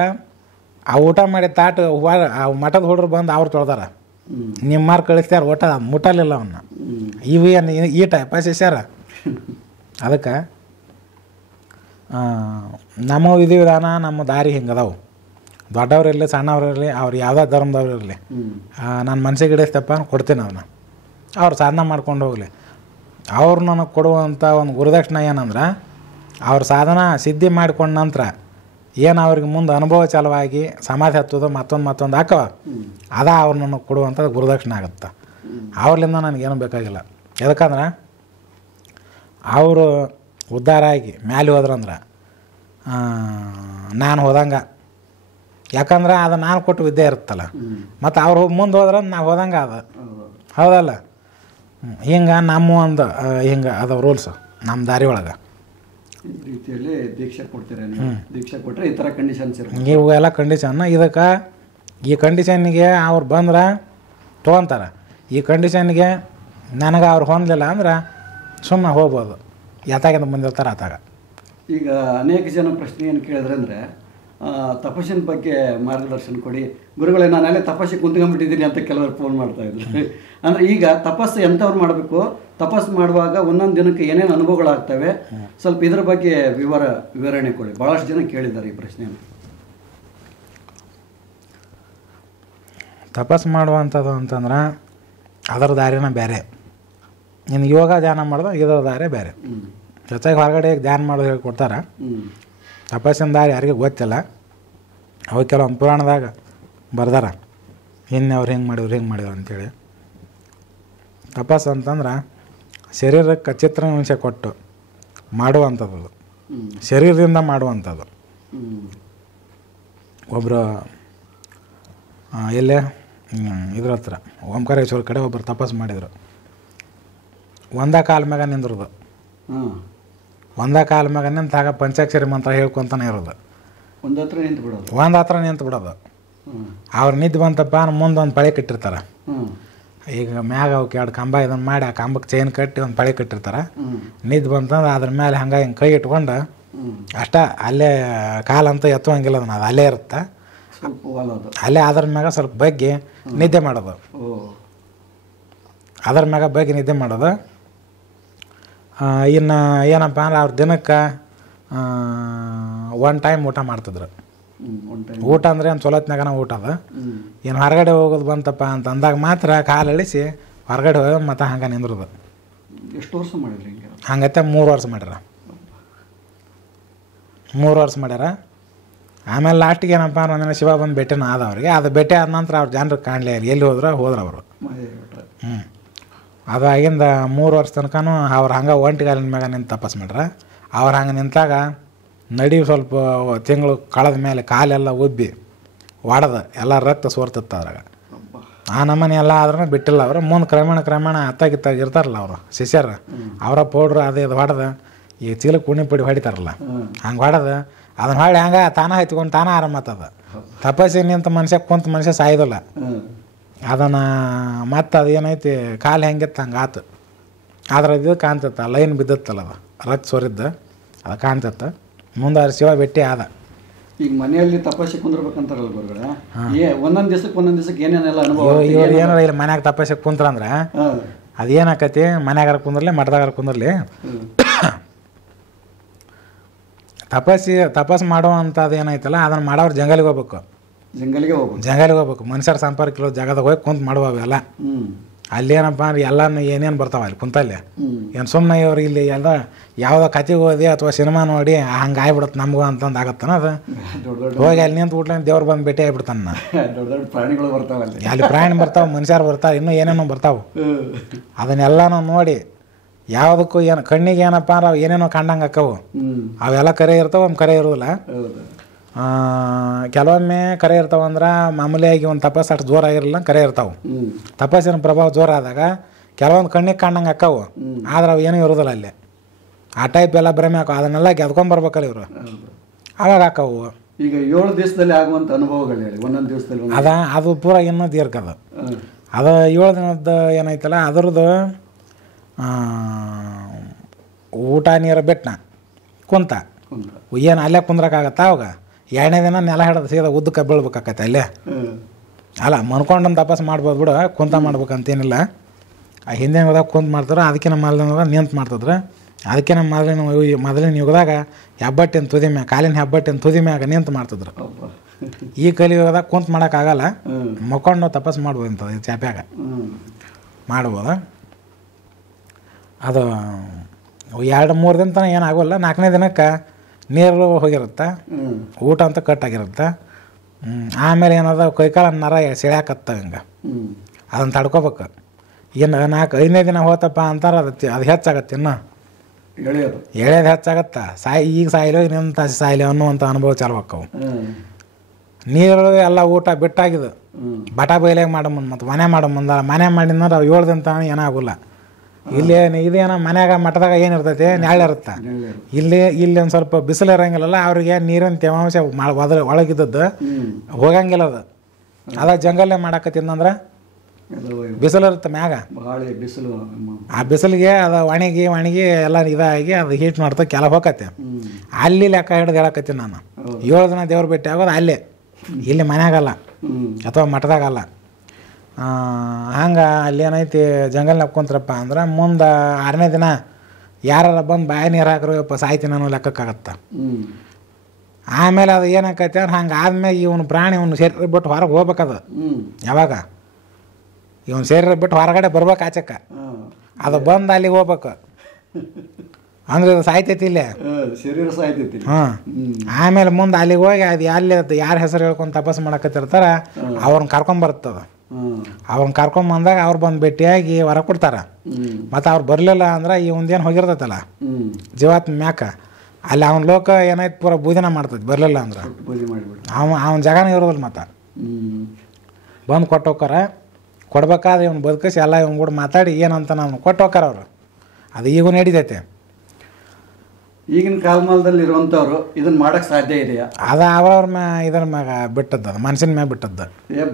ಆ ಊಟ ಮಾಡಿ ತಾಟ ಆ ಮಠದ ಹುಡ್ರು ಬಂದು ಅವ್ರು ತೊಳ್ದಾರ. ನಿಮ್ಮಾರು ಕಳಿಸ್ತಾರ ಊಟ ಮುಟ್ಟಲಿಲ್ಲ ಅವನ್ನ. ಇವು ಏನು ಈ ಟೈಪ್ ಸಿಸ್ಯಾರ. ಅದಕ್ಕೆ ನಮ್ಮ ವಿಧಿವಿಧಾನ ನಮ್ಮ ದಾರಿ ಹಿಂಗದಾವು. ದೊಡ್ಡವ್ರಿರಲಿ ಸಣ್ಣವ್ರಿರಲಿ ಅವ್ರು ಯಾವುದೇ ಧರ್ಮದವ್ರು ಇರಲಿ, ನನ್ನ ಮನಸ್ಸಿಗೆ ಹಿಡಿಸ್ತಪ್ಪ ಕೊಡ್ತೀನಿ ಅವನ್ನ. ಅವ್ರು ಸಾಧನ ಮಾಡ್ಕೊಂಡು ಹೋಗಲಿ. ಅವ್ರು ನನಗೆ ಕೊಡುವಂಥ ಒಂದು ಗುರುದಕ್ಷಿಣೆ ಏನಂದ್ರೆ, ಅವ್ರ ಸಾಧನ ಸಿದ್ಧಿ ಮಾಡ್ಕೊಂಡ ನಂತರ ಏನು ಅವ್ರಿಗೆ ಮುಂದೆ ಅನುಭವ ಚಾಲುವಾಗಿ ಸಮಾಧಿ ಹತ್ತೋದು ಮತ್ತೊಂದು ಹಾಕವ, ಅದ ಅವ್ರು ನನಗೆ ಕೊಡುವಂಥದ್ದು ಗುರುದಕ್ಷಿಣೆ ಆಗುತ್ತೆ. ಅವ್ರಲಿಂದ ನನಗೇನು ಬೇಕಾಗಿಲ್ಲ. ಯಾಕಂದ್ರೆ ಅವರು ಉದ್ಧಾರ ಆಗಿ ಮ್ಯಾಲೆ ಹೋದ್ರಂದ್ರೆ ನಾನು ಹೋದಂಗೆ. ಯಾಕಂದ್ರೆ ಅದು ನಾನು ಕೊಟ್ಟು ವಿದ್ಯೆ ಇರುತ್ತಲ್ಲ, ಮತ್ತು ಅವ್ರು ಮುಂದೆ ಹೋದ್ರೆ ನಾವು ಹೋದಂಗೆ ಅದು ಹೌದಲ್ಲ. ಹಿಂಗೆ ನಮ್ಮ ಒಂದು ಹಿಂಗೆ ಅದಾವ ರೂಲ್ಸು ನಮ್ಮ ದಾರಿ ಒಳಗೆ. ಈ ರೀತಿಯಲ್ಲಿ ದೀಕ್ಷೆ ಕೊಡ್ತೀರ ನೀವು? ದೀಕ್ಷೆ ಕೊಟ್ಟರೆ ಈ ಥರ ಕಂಡೀಷನ್ಸ್ ಇರುತ್ತೆ. ಇವು ಎಲ್ಲ ಕಂಡೀಷನ್. ಇದಕ್ಕೆ ಈ ಕಂಡೀಷನ್ನಿಗೆ ಅವ್ರು ಬಂದ್ರೆ ತೊಗೊತಾರೆ. ಈ ಕಂಡೀಷನ್ಗೆ ನನಗೆ ಅವ್ರು ಹೊಂದಲಿಲ್ಲ ಅಂದ್ರೆ ಸುಮ್ಮನೆ ಹೋಗ್ಬೋದು. ಯಾತಾಗಿಂದ ಬಂದಿರ್ತಾರೆ ಆತಾಗ. ಈಗ ಅನೇಕ ಜನ ಪ್ರಶ್ನೆ ಏನು ಕೇಳಿದ್ರೆ ಅಂದರೆ, ತಪಸ್ಸಿನ ಬಗ್ಗೆ ಮಾರ್ಗದರ್ಶನ ಕೊಡಿ ಗುರುಗಳೇ, ನಾನು ಅಲ್ಲೇ ತಪಸ್ಸಿಗೆ ಕುಂತ್ಕೊಂಡ್ಬಿಟ್ಟಿದ್ದೀನಿ ಅಂತ ಕೆಲವರು ಫೋನ್ ಮಾಡ್ತಾಯಿದ್ರು. ಅಂದರೆ ಈಗ ತಪಸ್ಸು ಎಂಥವ್ರು ಮಾಡಬೇಕು, ತಪಸ್ಸು ಮಾಡುವಾಗ ಒಂದೊಂದು ದಿನಕ್ಕೆ ಏನೇನು ಅನುಭವಗಳಾಗ್ತವೆ, ಸ್ವಲ್ಪ ಇದ್ರ ಬಗ್ಗೆ ವಿವರಣೆ ಕೊಡಿ. ಭಾಳಷ್ಟು ಜನ ಕೇಳಿದ್ದಾರೆ ಈ ಪ್ರಶ್ನೆಯನ್ನು. ತಪಸ್ಸು ಮಾಡುವಂಥದ್ದು ಅಂತಂದ್ರೆ ಅದರ ದಾರಿನ ಬೇರೆ. ಇನ್ನು ಯೋಗ ಧ್ಯಾನ ಮಾಡಿದ್ರೆ ಇದರ ದಾರಿ ಬೇರೆ. ಜೊತೆಗೆ ಹೊರಗಡೆ ಧ್ಯಾನ ಮಾಡೋದು ಹೇಳ್ಕೊಡ್ತಾರೆ. ತಪಸ್ಸಿನ ದಾರಿ ಯಾರಿಗೂ ಗೊತ್ತಿಲ್ಲ. ಅವು ಕೆಲವೊಂದು ಪುರಾಣದಾಗ ಬರ್ದಾರ, ಹಿಂದೆ ಅವ್ರು ಹಿಂಗೆ ಮಾಡಿದ್ರು ಅಂಥೇಳಿ. ತಪಸ್ಸು ಅಂತಂದ್ರೆ ಶರೀರಕ್ಕೆ ಚಿತ್ರಹಿಂಸೆ ಕೊಟ್ಟು ಮಾಡುವಂಥದ್ದು, ಶರೀರದಿಂದ ಮಾಡುವಂಥದ್ದು. ಒಬ್ಬರು ಎಲ್ಲೇ ಇದ್ರ ಹತ್ರ ಓಂಕಾರೇಶ್ವರ ಕಡೆ ಒಬ್ಬರು ತಪಸ್ಸು ಮಾಡಿದರು. ಒಂದೇ ಕಾಲ ಮ್ಯಾಗ ನಿಂದ್ರದು. ಒಂದೇ ಕಾಲ ಮ್ಯಾಗ ನಿಂತಾಗ ಪಂಚಾಕ್ಷರಿ ಮಂತ್ರ ಹೇಳ್ಕೊತಾನೆ ಇರೋದು. ಒಂದು ಹತ್ರ ನಿಂತು ಬಿಡೋದು. ಅವ್ರು ನಿದ್ದು ಬಂತಪ್ಪ ಮುಂದೆ ಒಂದು ಪಳೆ ಕಟ್ಟಿರ್ತಾರೆ. ಈಗ ಮ್ಯಾಗ ಅವಕ್ಕೆ 2 ಕಂಬ ಇದನ್ನು ಮಾಡಿ ಆ ಕಂಬಕ್ಕೆ ಚೈನ್ ಕಟ್ಟಿ ಒಂದು ಪಳೆ ಕಟ್ಟಿರ್ತಾರೆ. ನಿದ್ದು ಬಂತಂದ್ರೆ ಅದ್ರ ಮೇಲೆ ಹಂಗೆ ಹಿಂಗೆ ಕೈ ಇಟ್ಕೊಂಡು ಅಷ್ಟ ಅಲ್ಲೇ ಕಾಲಂತೂ ಎತ್ತುವಂಗಿಲ್ಲ, ಅದನ್ನ ಅದು ಅಲ್ಲೇ ಇರುತ್ತೆ. ಅಲ್ಲೇ ಅದ್ರ ಮ್ಯಾಗ ಸ್ವಲ್ಪ ಬಗ್ಗೆ ನಿದ್ದೆ ಮಾಡೋದು. ಅದ್ರ ಮ್ಯಾಗ ಬಗ್ಗೆ ನಿದ್ದೆ ಮಾಡೋದು. ಇನ್ನು ಏನಪ್ಪ ಅಂದ್ರೆ ಅವ್ರ ದಿನಕ್ಕೆ 1 ಟೈಮ್ ಊಟ ಮಾಡ್ತಿದ್ರು. ಊಟ ಅಂದರೆ ಒಂದು ಚೊಲೋತ್ನಾಗನ ಊಟ ಅದು. ಏನು ಹೊರಗಡೆ ಹೋಗೋದು ಬಂತಪ್ಪ ಅಂತ ಅಂದಾಗ ಮಾತ್ರ ಕಾಲು ಇಳಿಸಿ ಹೊರಗಡೆ ಹೋಗೋದು ಮತ್ತು ಹಂಗೆ ನಿಂದ್ರದು. ಎಷ್ಟು ವರ್ಷ ಮಾಡಿದ್ರಿ ಹಂಗತ್ತೆ 3 ವರ್ಷ ಮಾಡ್ಯಾರ. 3 ವರ್ಷ ಮಾಡ್ಯಾರ. ಆಮೇಲೆ ಲಾಸ್ಟಿಗೆ ಏನಪ್ಪ ಅಂದ್ರೆ ಒಂದಿನ ಶಿವ ಬಂದು ಭೇಟಿನ ಆದ ಅವ್ರಿಗೆ. ಅದು ಭೇಟಿ ಆದ ನಂತರ ಅವ್ರ ಜನರು ಕಾಣಲೇ ಇಲ್ಲ, ಎಲ್ಲಿ ಹೋದ್ರು ಅವರು. ಅದಾಗಿಂದ 3 ವರ್ಷ ತನಕನೂ ಅವ್ರು ಹಂಗೆ ಒಂಟಿಗಾಲಿನ ಮ್ಯಾಗ ನಿಂತು ತಪಸ್ಸು ಮಾಡ್ರ. ಅವ್ರು ಹಂಗೆ ನಿಂತಾಗ ನಡಿ ಸ್ವಲ್ಪ ತಿಂಗಳು ಕಳೆದ ಮೇಲೆ ಕಾಲೆಲ್ಲ ಉಬ್ಬಿ ಒಡೆದು ಎಲ್ಲ ರಕ್ತ ಸೋರ್ತಿತ್ತು ಅದ್ರಾಗ. ಆ ನಮನೆ ಎಲ್ಲ ಆದ್ರೂ ಬಿಟ್ಟಿಲ್ಲ ಅವರು. ಮುಂದೆ ಕ್ರಮೇಣ ಹತ್ತಾಗಿತ್ತಾಗ ಇರ್ತಾರಲ್ಲ ಅವರು ಶಿಷ್ಯರು, ಅವರ ಪೌಡ್ರು ಅದು ಇದು ಹೊಡೆದು ಈ ಚೀಲಕ್ಕೆ ಉಣ್ಣಿ ಪುಡಿ ಹೊಡಿತಾರಲ್ಲ, ಹಂಗೆ ಹೊಡೆದು ಅದನ್ನ ಹೊಳ್ಳಿ ಹಂಗೆ ತಾನೇ ಹತ್ಕೊಂಡು ತಾನೇ ಆರಾಮತ್ತದ. ತಪಸ್ಸಿಗೆ ನಿಂತ ಮನುಷ್ಯ ಸಾಯೋದಿಲ್ಲ. ಅದನ್ನು ಮತ್ತು ಅದು ಏನೈತಿ ಕಾಲು ಹೆಂಗಿತ್ತು ಹಂಗೆ ಆತು. ಅದ್ರ ಇದು ಕಾಣ್ತತ್ತ, ಲೈನ್ ಬಿದ್ದತ್ತಲ್ಲ ಅದು ರಕ್ತ ಸೋರಿದ್ದು ಅದು ಕಾಣ್ತತ್ತ. ಮುಂದೆ ಅವ್ರ ಶಿವ ಭೇಟಿ ಆದ. ಈಗ ಮನೆಯಲ್ಲಿ ತಪಸ್ಸಿಗೆ ಕುಂದಿರ್ಬೇಕಂತಾರಲ್ಲ ಗುರುಗಳೇ, ಒಂದೊಂದು ದಿವಸಕ್ಕೆ ಏನೇನೆಲ್ಲ ಅನುಭವ? ಇವ್ರು ಏನಾರ ಇಲ್ಲಿ ಮನ್ಯಾಗ ತಪಸ್ಸಿಗೆ ಕುಂತ್ರಂದ್ರೆ ಅದೇನಾಕತಿ, ಮನ್ಯಾಗಾರ ಕುಂದ್ರಲಿ ಮಠದಾಗಾರ ಕುಂದ್ರಲಿ, ತಪಸ್ಸು ಮಾಡುವಂಥದ್ದು ಏನೈತಲ್ಲ ಅದನ್ನು ಮಾಡೋರು ಜಂಗಲಿಗೆ ಹೋಗ್ಬೇಕು. ಜಂಗಲಿಗೆ ಹೋಗ್ಬೇಕು. ಮನುಷ್ಯರ ಸಂಪರ್ಕ ಇರೋ ಜಾಗದಾಗ ಹೋಗಿ ಕುಂತು ಮಾಡುವ ಅವೆಲ್ಲ. ಅಲ್ಲೇನಪ್ಪ ಅಂದ್ರೆ ಎಲ್ಲನೂ ಏನೇನು ಬರ್ತಾವೆ ಅಲ್ಲಿ ಕುಂತಲ್ಲಿ ಹ್ಞೂ ಏನು ಸುಮ್ಮನೆ ಇವ್ರು ಇಲ್ಲಿ ಎಲ್ಲ ಯಾವುದೋ ಕತೆಗೆ ಓದಿ ಅಥವಾ ಸಿನಿಮಾ ನೋಡಿ ಹಂಗೆ ಆಗ್ಬಿಡುತ್ತೆ ನಮಗೂ ಅಂತಂದು ಆಗತ್ತಾನ ಅದು ದೊಡ್ಡ ದೊಡ್ಡ ಹೋಗಿ ಅಲ್ಲಿ ನಿಂತು ಬಿಟ್ಲೆ ದೇವ್ರು ಬಂದು ಭೇಟಿ ಆಗ್ಬಿಡ್ತಾನ ದೊಡ್ಡ ದೊಡ್ಡ ಪ್ರಾಣಿಗಳು ಬರ್ತಾವಲ್ಲಿ. ಅಲ್ಲಿ ಪ್ರಾಣಿ ಬರ್ತಾವೆ, ಮನುಷ್ಯರು ಬರ್ತಾವೆ, ಇನ್ನೂ ಏನೇನೋ ಬರ್ತಾವೆ. ಹ್ಞೂ ಅದನ್ನೆಲ್ಲನೂ ನೋಡಿ ಯಾವುದಕ್ಕೂ ಏನು ಕಣ್ಣಿಗೆ ಏನಪ್ಪ ಅಂದ್ರೆ ಅವು ಏನೇನೋ ಕಂಡಂಗೆ ಅಕ್ಕವು. ಹ್ಞೂ ಅವೆಲ್ಲ ಕರೆ ಇರ್ತಾವೆ, ಒಮ್ಮೆ ಕರೆ ಇರೋದಿಲ್ಲ. ಹೌದು. ಕೆಲವೊಮ್ಮೆ ಕರೆ ಇರ್ತಾವಂದ್ರೆ ಮಾಮೂಲಿಯಾಗಿ ಒಂದು ತಪಸ್ಸು ಅಷ್ಟು ಜೋರಾಗಿರಲಿಲ್ಲ, ಕರೆ ಇರ್ತಾವೆ. ಹ್ಞೂ ತಪಸ್ಸಿನ ಪ್ರಭಾವ ಜೋರಾದಾಗ ಕೆಲವೊಂದು ಕಣ್ಣಿಗೆ ಕಂಡಂಗೆ ಅಕ್ಕವು, ಆದ್ರೆ ಅವು ಏನೂ ಇರೋದಿಲ್ಲ ಅಲ್ಲಿ. ಆ ಟೈಪ್ ಎಲ್ಲ ಭ್ರಮೆ ಹಾಕೋ ಅದನ್ನೆಲ್ಲ ಗೆದ್ಕೊಂಬರ್ಬೇಕಲ್ಲ ಇವರು, ಹೌದು. ಅವಾಗ ಹಾಕವು. ಈಗ 7 ದಿವಸದಲ್ಲಿ ಆಗುವಂಥ ಅನುಭವಗಳು ಹೇಳಿ, ಒಂದೊಂದು ದಿವಸದಲ್ಲಿ ಅದು ಪೂರ ಇನ್ನೂ ದೀರ್ಘದ. ಹಾಂ ಅದು 7 ದಿನದ ಏನೈತಲ್ಲ ಅದ್ರದ್ದು ಊಟ ನೀರು ಬಿಟ್ಟನ ಕುಂತ ಏನು ಅಲ್ಲೇ ಕುಂದ್ರಕ್ಕಾಗತ್ತ. ಅವಾಗ 2ನೇ ದಿನ ನೆಲ ಹಿಡಿದು ಸೀದಾ ಉದ್ದಕ್ಕೆ ಬೀಳ್ಬೇಕಾಕತ್ತೆ ಅಲ್ಲೇ. ಅಲ್ಲ ಮನ್ಕೊಂಡೊಂದು ತಪಸ್ ಮಾಡ್ಬೋದು ಬಿಡು, ಕುಂತ ಮಾಡ್ಬೇಕಂತೇನಿಲ್ಲ. ಆ ಹಿಂದಿನ ಯುಗದಾಗ ಕುಂತ ಮಾಡ್ತಾರೆ, ಅದಕ್ಕೆ ನಮ್ಮ ಮೊದಲಿನ ನಿಂತು ಮಾಡ್ತಿದ್ರು. ಅದಕ್ಕೆ ನಮ್ಮ ಮೊದಲಿನ ಯುಗದಾಗ ಹೆಬ್ಬಟ್ಟಿನ ತುದಿ ಮ್ಯಾಗ, ಕಾಲಿನ ಹೆಬ್ಬಟ್ಟಿನ ತುದಿ ಮ್ಯಾಗ ನಿಂತು ಮಾಡ್ತಿದ್ರು. ಈ ಕಲಿಯುಗದಾಗ ಕುಂತ ಮಾಡೋಕ್ಕಾಗಲ್ಲ, ಮಕ್ಕೊಂಡು ತಪಸ್ ಮಾಡ್ಬೋದು ಇಂಥದ್ದು ಚಾಪ್ಯಾಗ ಮಾಡ್ಬೋದು. ಅದು 2-3 ದಿನ ತನಕ ಏನಾಗೋಲ್ಲ. 4ನೇ ದಿನಕ್ಕೆ ನೀರು ಹೋಗಿರುತ್ತೆ, ಊಟ ಅಂತ ಕಟ್ಟಾಗಿರುತ್ತೆ. ಆಮೇಲೆ ಏನದ ಕೈಕಾಲ ನರ ಸೆಳ್ಯಾಕತ್ತ ಹಿಂಗೆ, ಅದನ್ನು ತಡ್ಕೋಬೇಕು. ಇನ್ನು 4-5ನೇ ದಿನ ಹೋತಪ್ಪ ಅಂತಾರೆ ಅದು ಹೆಚ್ಚಾಗತ್ತೆ. ಇನ್ನು ಎಳೆದು ಹೆಚ್ಚಾಗತ್ತ. ಈಗ ಸಾಯಿಲೋ ಇನ್ನೊಂದು ತಾಸು ಸಾಯಿಲಿ ಅನ್ನುವಂಥ ಅನುಭವ ಚಾಲು ಆಕ್ಕವು. ನೀರು ಎಲ್ಲ ಊಟ ಬಿಟ್ಟಾಗಿದ್ದು ಬಟ ಬೈಲಾಗ ಮಾಡಮಂದು ಮತ್ತು ಮನೆ ಮಾಡಮಂದ ಮನೆ ಮಾಡಿದ್ರೆ ಅವು 7 ದಿನ ತನಕ ಏನಾಗೋಲ್ಲ. ಇಲ್ಲಿ ಇದೇನೋ ಮನ್ಯಾಗ ಮಠದಾಗ ಏನಿರ್ತೈತಿ, ನೆರಳಿರುತ್ತೆ. ಇಲ್ಲಿ ಒಂದು ಸ್ವಲ್ಪ ಬಿಸಿಲು ಇರೋಂಗಿಲ್ಲಲ್ಲ, ಅವ್ರಿಗೆ ನೀರಿನ ತೇವಾಂಶ ಒಳಗಿದ್ದದ್ದು ಹೋಗಂಗಿಲ್ಲ. ಅದ ಜಂಗಲ್ಲೇ ಮಾಡಾಕತ್ತಿಂದಂದ್ರೆ ಬಿಸಿಲು ಇರುತ್ತೆ ಮ್ಯಾಗ. ಆ ಬಿಸಿಲಿಗೆ ಅದು ಒಣಗಿ ಎಲ್ಲ ಇದಾಗಿ ಅದು ಹೀಟ್ ಮಾಡ್ತಾ ಕೆಲ ಹೋಗತ್ತೆ. ಅಲ್ಲಿ ಲೆಕ್ಕ ಹಿಡ್ದು ಹೇಳಕತ್ತೀನಿ ನಾನು. 7 ದಿನ ದೇವ್ರ ಭೇಟಿ ಆಗೋದು ಅಲ್ಲೇ, ಇಲ್ಲಿ ಮನ್ಯಾಗಲ್ಲ ಅಥವಾ ಮಠದಾಗಲ್ಲ. ಹಂಗೆ ಅಲ್ಲೇನೈತಿ ಜಂಗಲ್ನಾಗ ಕುಂತ್ರಪ್ಪ ಅಂದ್ರೆ ಮುಂದೆ 6ನೇ ದಿನ ಯಾರು ಬಂದು ಬಾಯಿ ನೀರು ಹಾಕ್ರು ಸಾಯ್ತೀನಿ ಅನ್ನೋ ಲೆಕ್ಕಕ್ಕಾಗತ್ತೆ. ಆಮೇಲೆ ಅದು ಏನಾಕೈತೆ ಅಂದ್ರೆ ಹಂಗೆ ಆದ್ಮೇಲೆ ಇವನು ಪ್ರಾಣಿ ಇವನು ಶರೀರ ಬಿಟ್ಟು ಹೊರಗೆ ಹೋಗ್ಬೇಕದು. ಯಾವಾಗ ಇವನು ಶರೀರ ಬಿಟ್ಟು ಹೊರಗಡೆ ಬರ್ಬೇಕು ಆಚಕ್ಕೆ, ಅದು ಬಂದು ಅಲ್ಲಿಗೆ ಹೋಗ್ಬೇಕು ಅಂದ್ರೆ ಇದು ಸಾಯ್ತೈತಿ ಇಲ್ಲೇ ಶರೀರ ಸಾಯ್ತೈತಿ. ಆಮೇಲೆ ಮುಂದೆ ಅಲ್ಲಿಗೆ ಹೋಗಿ ಅದು ಅಲ್ಲಿ ಯಾರ ಹೆಸರು ಹೇಳ್ಕೊಂಡು ತಪಸ್ಸು ಮಾಡಕತ್ತಿರ್ತಾರ ಅವ್ರನ್ನ ಕರ್ಕೊಂಬರ್ತದ. ಅವ್ರನ್ನ ಕರ್ಕೊಂಬಂದಾಗ ಅವ್ರು ಬಂದು ಭೇಟಿಯಾಗಿ ಹೊರ ಕೊಡ್ತಾರೆ. ಮತ್ತು ಅವ್ರು ಬರಲಿಲ್ಲ ಅಂದ್ರೆ ಈ ಒಂದೇನು ಹೋಗಿರ್ತೈತಲ್ಲ ಜೀವಾತ್ಮ ಮ್ಯಾಕ, ಅಲ್ಲಿ ಅವನ ಲೋಕ ಏನಾಯ್ತು ಪೂರ ಬೂದಿನ ಮಾಡ್ತೈತಿ. ಬರಲಿಲ್ಲ ಅಂದ್ರೆ ಅವನ ಜಾಗನೇ ಇರೋದಿಲ್ಲ. ಮತ್ತು ಬಂದು ಕೊಟ್ಟು ಹೋಗಾರ. ಕೊಡ್ಬೇಕಾದ್ರೆ ಇವ್ನು ಬದುಕಿಸಿ ಎಲ್ಲ ಇವ್ನು ಕೂಡ ಮಾತಾಡಿ ಏನಂತ ನಾವು ಕೊಟ್ಟು ಹೋಗಾರ ಅವರು. ಅದು ಈಗೂ ನಡೀತೈತೆ. ಈಗಿನ ಕಾಲಮಾನದಲ್ಲಿ ಇರುವಂಥವ್ರು ಇದನ್ನು ಮಾಡೋಕ್ಕೆ ಸಾಧ್ಯ ಇದೆಯಾ? ಅದು ಅವ್ರವ್ರ ಇದ್ರ ಮ್ಯಾಗ ಬಿಟ್ಟದ್ದು, ಅದು ಮನ್ಸಿನ ಮ್ಯಾಗ ಬಿಟ್ಟದ್ದು.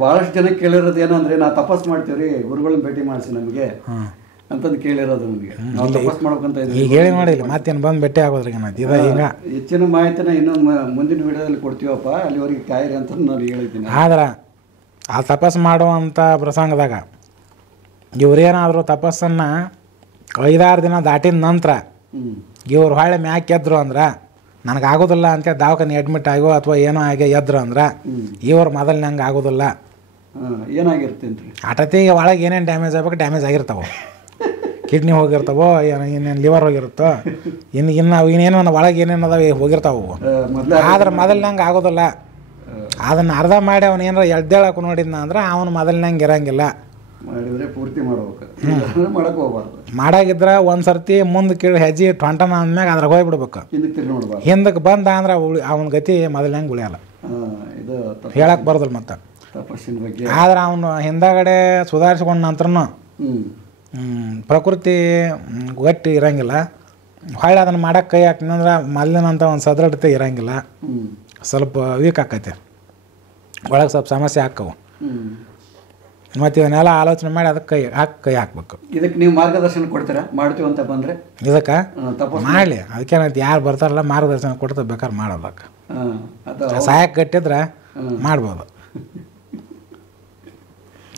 ಭಾಳಷ್ಟು ಜನಕ್ಕೆ ಕೇಳಿರೋದು ಏನಂದ್ರೆ ನಾವು ತಪಸ್ ಮಾಡ್ತೀವಿ ರೀ, ಗುರುಗಳನ್ನ ಭೇಟಿ ಮಾಡಿಸಿ ನಮಗೆ ಅಂತಂದು ಕೇಳಿರೋದು. ನಮಗೆ ನಾವು ತಪಸ್ ಮಾಡ್ಬೇಕಂತ ಈಗ ಹೇಳಿ ನೋಡಿಲ್ಲ ಮತ್ತೇನು ಬಂದು ಭೇಟಿ ಆಗೋದ್ರಿಗೆ ಈಗ ಹೆಚ್ಚಿನ ಮಾಹಿತಿನ ಇನ್ನೊಂದು ಮುಂದಿನ ವಿಡಿಯೋದಲ್ಲಿ ಕೊಡ್ತೀವಪ್ಪ, ಅಲ್ಲಿವರೆಗೆ ಕಾಯಿರಿ ಅಂತ ನಾನು ಹೇಳಿದ್ದೀನಿ. ಆದ್ರೆ ಆ ತಪಸ್ಸು ಮಾಡುವಂಥ ಪ್ರಸಂಗದಾಗ ಇವ್ರೇನಾದರೂ ತಪಸ್ಸನ್ನು 5-6 ದಿನ ದಾಟಿದ ನಂತರ ಇವ್ರು ಹೊಳ್ಳೆ ಮ್ಯಾಕೆ ಎದ್ರು ಅಂದ್ರೆ ನನಗಾಗೋದಿಲ್ಲ ಅಂತ ದವಾಖಾನೆ ಅಡ್ಮಿಟ್ ಆಗೋ ಅಥವಾ ಏನೋ ಆಗಿ ಎದ್ರು ಅಂದ್ರೆ ಇವ್ರು ಮೊದಲು ನಂಗೆ ಆಗೋದಿಲ್ಲ. ಏನಾಗಿರ್ತೇನೆ ಆಟತಿಗೆ ಒಳಗೆ ಏನೇನು ಡ್ಯಾಮೇಜ್ ಆಗ್ಬೇಕು ಡ್ಯಾಮೇಜ್ ಆಗಿರ್ತಾವೆ. ಕಿಡ್ನಿ ಹೋಗಿರ್ತಾವೋ, ಇನ್ನೇನು ಲಿವರ್ ಹೋಗಿರುತ್ತೋ, ಇನ್ನೇನು ಒಳಗೆ ಏನೇನು ಅದಾವೆ ಹೋಗಿರ್ತಾವೆ. ಆದ್ರೆ ಮೊದಲು ನಂಗೆ ಆಗೋದಿಲ್ಲ. ಅದನ್ನು ಅರ್ಧ ಮಾಡಿ ಅವನು ಏನಾರ ಎದ್ದೇಳಕ್ಕೆ ನೋಡಿದ್ನ ಅಂದ್ರೆ ಅವನು ಮೊದಲಿನಂಗೆ ಇರೋಂಗಿಲ್ಲ. ಮಾಡಿದರೆ ಪೂರ್ತಿ ಮಾಡ್ಬೇಕು, ಮಾಡಕ್ಕೆ ಹೋಗ್ಬಾರ್ದು. ಮಾಡಾಗಿದ್ರೆ ಒಂದು ಸರ್ತಿ ಮುಂದೆ ಕೀಳು ಹೆಜ್ಜೆ ಟೊಂಟನ ಅಂದ್ಮ್ಯಾಗ ಅದ್ರಾಗ ಹೋಗ್ಬಿಡ್ಬೇಕು. ಹಿಂದಕ್ಕೆ ಬಂದ ಅಂದ್ರೆ ಅವನ ಗತಿ ಮೊದಲಿನಂಗೆ ಉಳಿಯಲ್ಲ. ಇದು ಹೇಳಕ್ಕೆ ಬರೋದಿಲ್ಲ. ಮತ್ತು ತಪಸ್ಸಿನ ಬಗ್ಗೆ ಆದ್ರೆ ಅವನು ಹಿಂದಗಡೆ ಸುಧಾರಿಸ್ಕೊಂಡ ನಂತರನು ಪ್ರಕೃತಿ ಗಟ್ಟಿ ಇರೋಂಗಿಲ್ಲ. ಹೊಳ್ಳಿ ಅದನ್ನು ಮಾಡೋಕ್ಕೆ ಕೈ ಹಾಕ್ತಂದ್ರೆ ಮೊದಲಿನಂತ ಒಂದು ಸದೃಢತೆ ಇರೋಂಗಿಲ್ಲ, ಸ್ವಲ್ಪ ವೀಕ್ ಆಕೈತೆ, ಒಳಗೆ ಸ್ವಲ್ಪ ಸಮಸ್ಯೆ ಆಕ್ಕವು. ಮತ್ತು ಇವನ್ನೆಲ್ಲ ಆಲೋಚನೆ ಮಾಡಿ ಅದಕ್ಕೆ ಕೈ ಹಾಕ್ಬೇಕು. ಇದಕ್ಕೆ ನೀವು ಮಾರ್ಗದರ್ಶನ ಕೊಡ್ತೀರಾ? ಮಾಡ್ತೀವಿ ಅಂತ ಬಂದರೆ ಇದಕ್ಕೆ ಮಾಡಲಿ, ಅದಕ್ಕೇನೈತಿ ಯಾರು ಬರ್ತಾರಲ್ಲ ಮಾರ್ಗದರ್ಶನ ಕೊಡ್ತಾ ಬೇಕಾದ್ರೆ ಮಾಡೋದಕ್ಕೆ. ಸಹಾಯಕ್ಕೆ ಕಟ್ಟಿದ್ರೆ ಮಾಡ್ಬೋದು.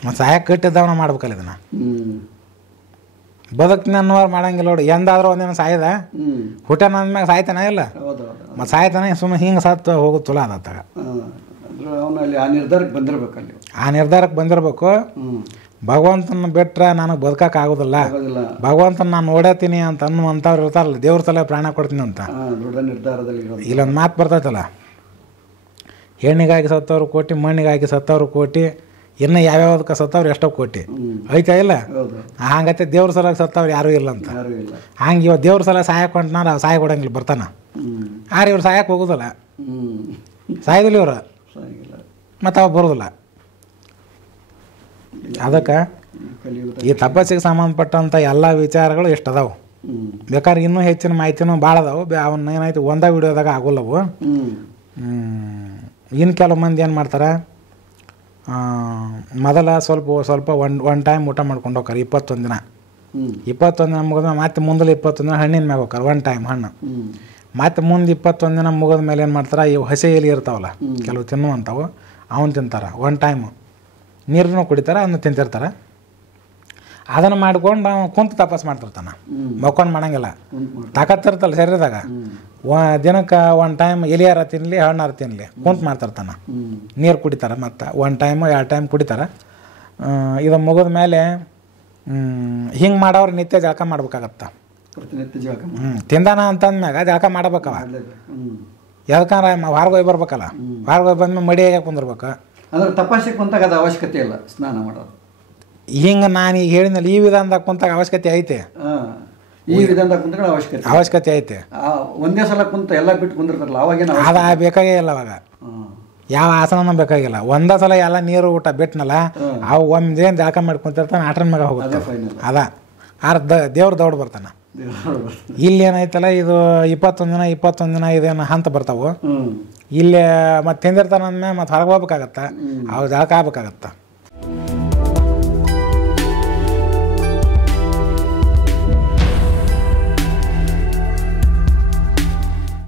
ಮತ್ತು ಸಹಾಯಕ್ಕೆ ಕಟ್ಟಿದ್ದವನ್ನ ಮಾಡ್ಬೇಕಲ್ಲ ಇದನ್ನು. ಬದುಕ್ತೀನಿ ಅನ್ನೋರು ಮಾಡಂಗಿಲ್ಲ ನೋಡಿ. ಎಂದಾದ್ರೂ ಒಂದಿನ ಸಾಯ್ದ ಹುಟ್ಟ ಅಂದ್ಮ್ಯಾಗ ಸಾಯ್ತಾನ ಇಲ್ಲ, ಮತ್ತು ಸಾಯ್ತಾನೆ ಸುಮ್ಮನೆ ಹಿಂಗೆ ಸತ್ತು ಹೋಗೋದು ಚಲೋ ಅದತ್ತಾಗ. ಆ ನಿರ್ಧಾರಕ್ಕೆ ಬಂದಿರಬೇಕು. ಆ ನಿರ್ಧಾರಕ್ಕೆ ಬಂದಿರಬೇಕು. ಭಗವಂತನ ಬಿಟ್ರೆ ನನಗೆ ಬದುಕಕ್ಕೆ ಆಗೋದಿಲ್ಲ, ಆಗೋದಿಲ್ಲ. ಭಗವಂತನ ನಾನು ನೋಡತ್ತೀನಿ ಅಂತ ಅನ್ನುವಂಥವ್ರು ಇರ್ತಾರಲ್ಲ, ದೇವ್ರ ಸಲ ಪ್ರಾಣ ಕೊಡ್ತೀನಿ ಅಂತ. ದೃಢ ನಿರ್ಧಾರದಲ್ಲಿ ಇರೋದು. ಇಲ್ಲೊಂದು ಮಾತು ಬರ್ತೈತಲ್ಲ, ಹೆಣ್ಣಿಗಾಗಿ ಸತ್ತವ್ರು ಕೋಟಿ, ಮಣ್ಣಿಗಾಗಿ ಸತ್ತವ್ರು ಕೋಟಿ, ಇನ್ನು ಯಾವ್ಯಾವ್ದಕ್ಕೆ ಸತ್ತವ್ರು ಎಷ್ಟೋ ಕೋಟಿ ಐತಾ ಇಲ್ಲ. ಹೌದು, ಹಂಗತ್ತೆ ದೇವ್ರ ಸಲ ಸತ್ತವ್ರು ಯಾರೂ ಇಲ್ಲ ಅಂತ. ಯಾರೂ ಇಲ್ಲ. ಹಂಗೆ ಇವಾಗ ದೇವ್ರ ಸಲ ಸಹಾಯಕ್ಕೆ ಹೊಂಟ್ನಾರ ಸಹಾಯ ಕೊಡಂಗಿಲ್ಲ, ಬರ್ತಾನ. ಆದ್ರೆ ಇವ್ರು ಸಹಾಯಕ್ಕೆ ಹೋಗೋದಿಲ್ಲ, ಸಾಯೋದಿಲ್ಲ ಇವ್ರು, ಸಾಗಿಲ್ಲ. ಮತ್ತು ಅವ ಬರೋದಿಲ್ಲ. ಅದಕ್ಕೆ ಕಲಿಯುಗ ಈ ತಪಸ್ಸಿಗೆ ಸಂಬಂಧಪಟ್ಟಂಥ ಎಲ್ಲ ವಿಚಾರಗಳು ಎಷ್ಟು ಅದಾವೆ. ಬೇಕಾದ್ರೆ ಇನ್ನೂ ಹೆಚ್ಚಿನ ಮಾಹಿತಿನೂ ಭಾಳ ಅದಾವೆ. ಅವನ್ನ ಏನಾಯ್ತು ಒಂದೇ ವಿಡಿಯೋದಾಗ ಆಗೋಲ್ಲವು. ಇನ್ನು ಕೆಲವು ಮಂದಿ ಏನು ಮಾಡ್ತಾರೆ, ಮೊದಲ ಸ್ವಲ್ಪ ಒನ್ ಟೈಮ್ ಊಟ ಮಾಡ್ಕೊಂಡು ಹೋಗ್ತಾರೆ 21 ದಿನ. 21 ದಿನ ಮುಗಿದ್ಮೇಲೆ ಮತ್ತೆ ಮುಂದಲೆ 21 ದಿನ ಹಣ್ಣಿನ ಮ್ಯಾಗ ಹೋಗ್ತಾರೆ, ಒನ್ ಟೈಮ್ ಹಣ್ಣು. ಮತ್ತು ಮುಂದೆ 21 ದಿನ ಮುಗಿದ ಮೇಲೆ ಏನು ಮಾಡ್ತಾರೆ, ಇವು ಹಸಿ ಎಲೆ ಇರ್ತಾವಲ್ಲ ಕೆಲವು ತಿನ್ನುವಂಥವು, ಅವನು ತಿಂತಾರೆ ಒನ್ ಟೈಮು. ನೀರನ್ನು ಕುಡಿತಾರೆ, ಅದನ್ನು ತಿಂತಿರ್ತಾರೆ. ಅದನ್ನು ಮಾಡ್ಕೊಂಡು ಅವ್ನು ಕುಂತು ತಪಾಸ್ ಮಾಡ್ತಿರ್ತಾನೆ, ಮಕ್ಕೊಂಡು ಮಾಡಂಗಿಲ್ಲ. ತಾಕತ್ತಿರ್ತಲ್ಲ ಶರೀರದಾಗ, ದಿನಕ್ಕೆ ಒನ್ ಟೈಮ್ ಎಲಿಯಾರ ತಿನ್ನಲಿ ಹಣ್ಣಾರ ತಿನ್ನಲಿ ಕುಂತು ಮಾಡ್ತಿರ್ತಾನೆ. ನೀರು ಕುಡಿತಾರೆ, ಮತ್ತು 1 ಟೈಮು 2 ಟೈಮ್ ಕುಡಿತಾರೆ. ಇದು ಮುಗಿದ ಮೇಲೆ ಹಿಂಗೆ ಮಾಡೋರು ನಿತ್ಯ ಜಳಕ ಮಾಡ್ಬೇಕಾಗತ್ತೆ. ಪ್ರತಿನಿತ್ಯ ಜಳಕ ತಿಂದಾನ ಅಂತಂದ್ಮ್ಯಾಗ ಜಳಕ ಮಾಡಬೇಕವ. ಯಾಕಂದ್ರೆ ಹೊರಗೆ ಹೋಗಿ ಬರ್ಬೇಕಲ್ಲ, ಹೊರಗೆ ಹೋಗಿ ಬಂದ್ಮೇಲೆ ಮಡಿಯಾಗ ಕುಂದಿರ್ಬೇಕು. ಅಂದ್ರೆ ತಪಾಸಣೆ ಕುಂತಾಗ ಅದು ಅವಶ್ಯಕತೆ ಇಲ್ಲ ಸ್ನಾನ ಮಾಡೋದು. ಹಿಂಗೆ ನಾನು ಈಗ ಹೇಳಿದ್ನಲ್ಲ, ಈ ವಿಧಾನದಾಗ ಕುಂತಾಗ ಅವಶ್ಯಕತೆ ಐತೆ. ಈ ವಿಧಾನದಾಗ ಕುಂತಾಗ ಅವಶ್ಯಕತೆ ಐತೆ. ಒಂದೇ ಸಲ ಕುಂತ ಎಲ್ಲ ಬಿಟ್ಟು ಕುಂದಿರ್ತಾರಲ್ಲ, ಅವಾಗೇನು ಅದು ಬೇಕಾಗೇ ಇಲ್ಲ. ಅವಾಗ ಯಾವ ಆಸನನೂ ಬೇಕಾಗಿಲ್ಲ. ಒಂದೇ ಸಲ ಎಲ್ಲ ನೀರು ಊಟ ಬಿಟ್ಟನಲ್ಲ, ಅವು ಒಂದೇನು ಜಳಕ ಮಾಡಿ ಕುಂತಿರ್ತಾನೆ, ಆಟ್ರನ್ ಮ್ಯಾಗ ಹೋಗುತ್ತೆ. ಅದ ದೇವ್ರ ದೌಡ್ ಬರ್ತಾನೆ. ಇಲ್ಲಿ ಏನೈತಲ್ಲ, ಇದು 21 ದಿನ ಇದೇನು ಹಂತ ಬರ್ತಾವೆ. ಇಲ್ಲಿ ಮತ್ತೆ ತಿಂದಿರ್ತಾನೆ ಅಂದ್ಮೇಲೆ ಮತ್ತೆ ಹೊರಗೆ ಹೋಗ್ಬೇಕಾಗತ್ತೆ, ಅವು ಜಳಕ ಆಗ್ಬೇಕಾಗತ್ತೆ.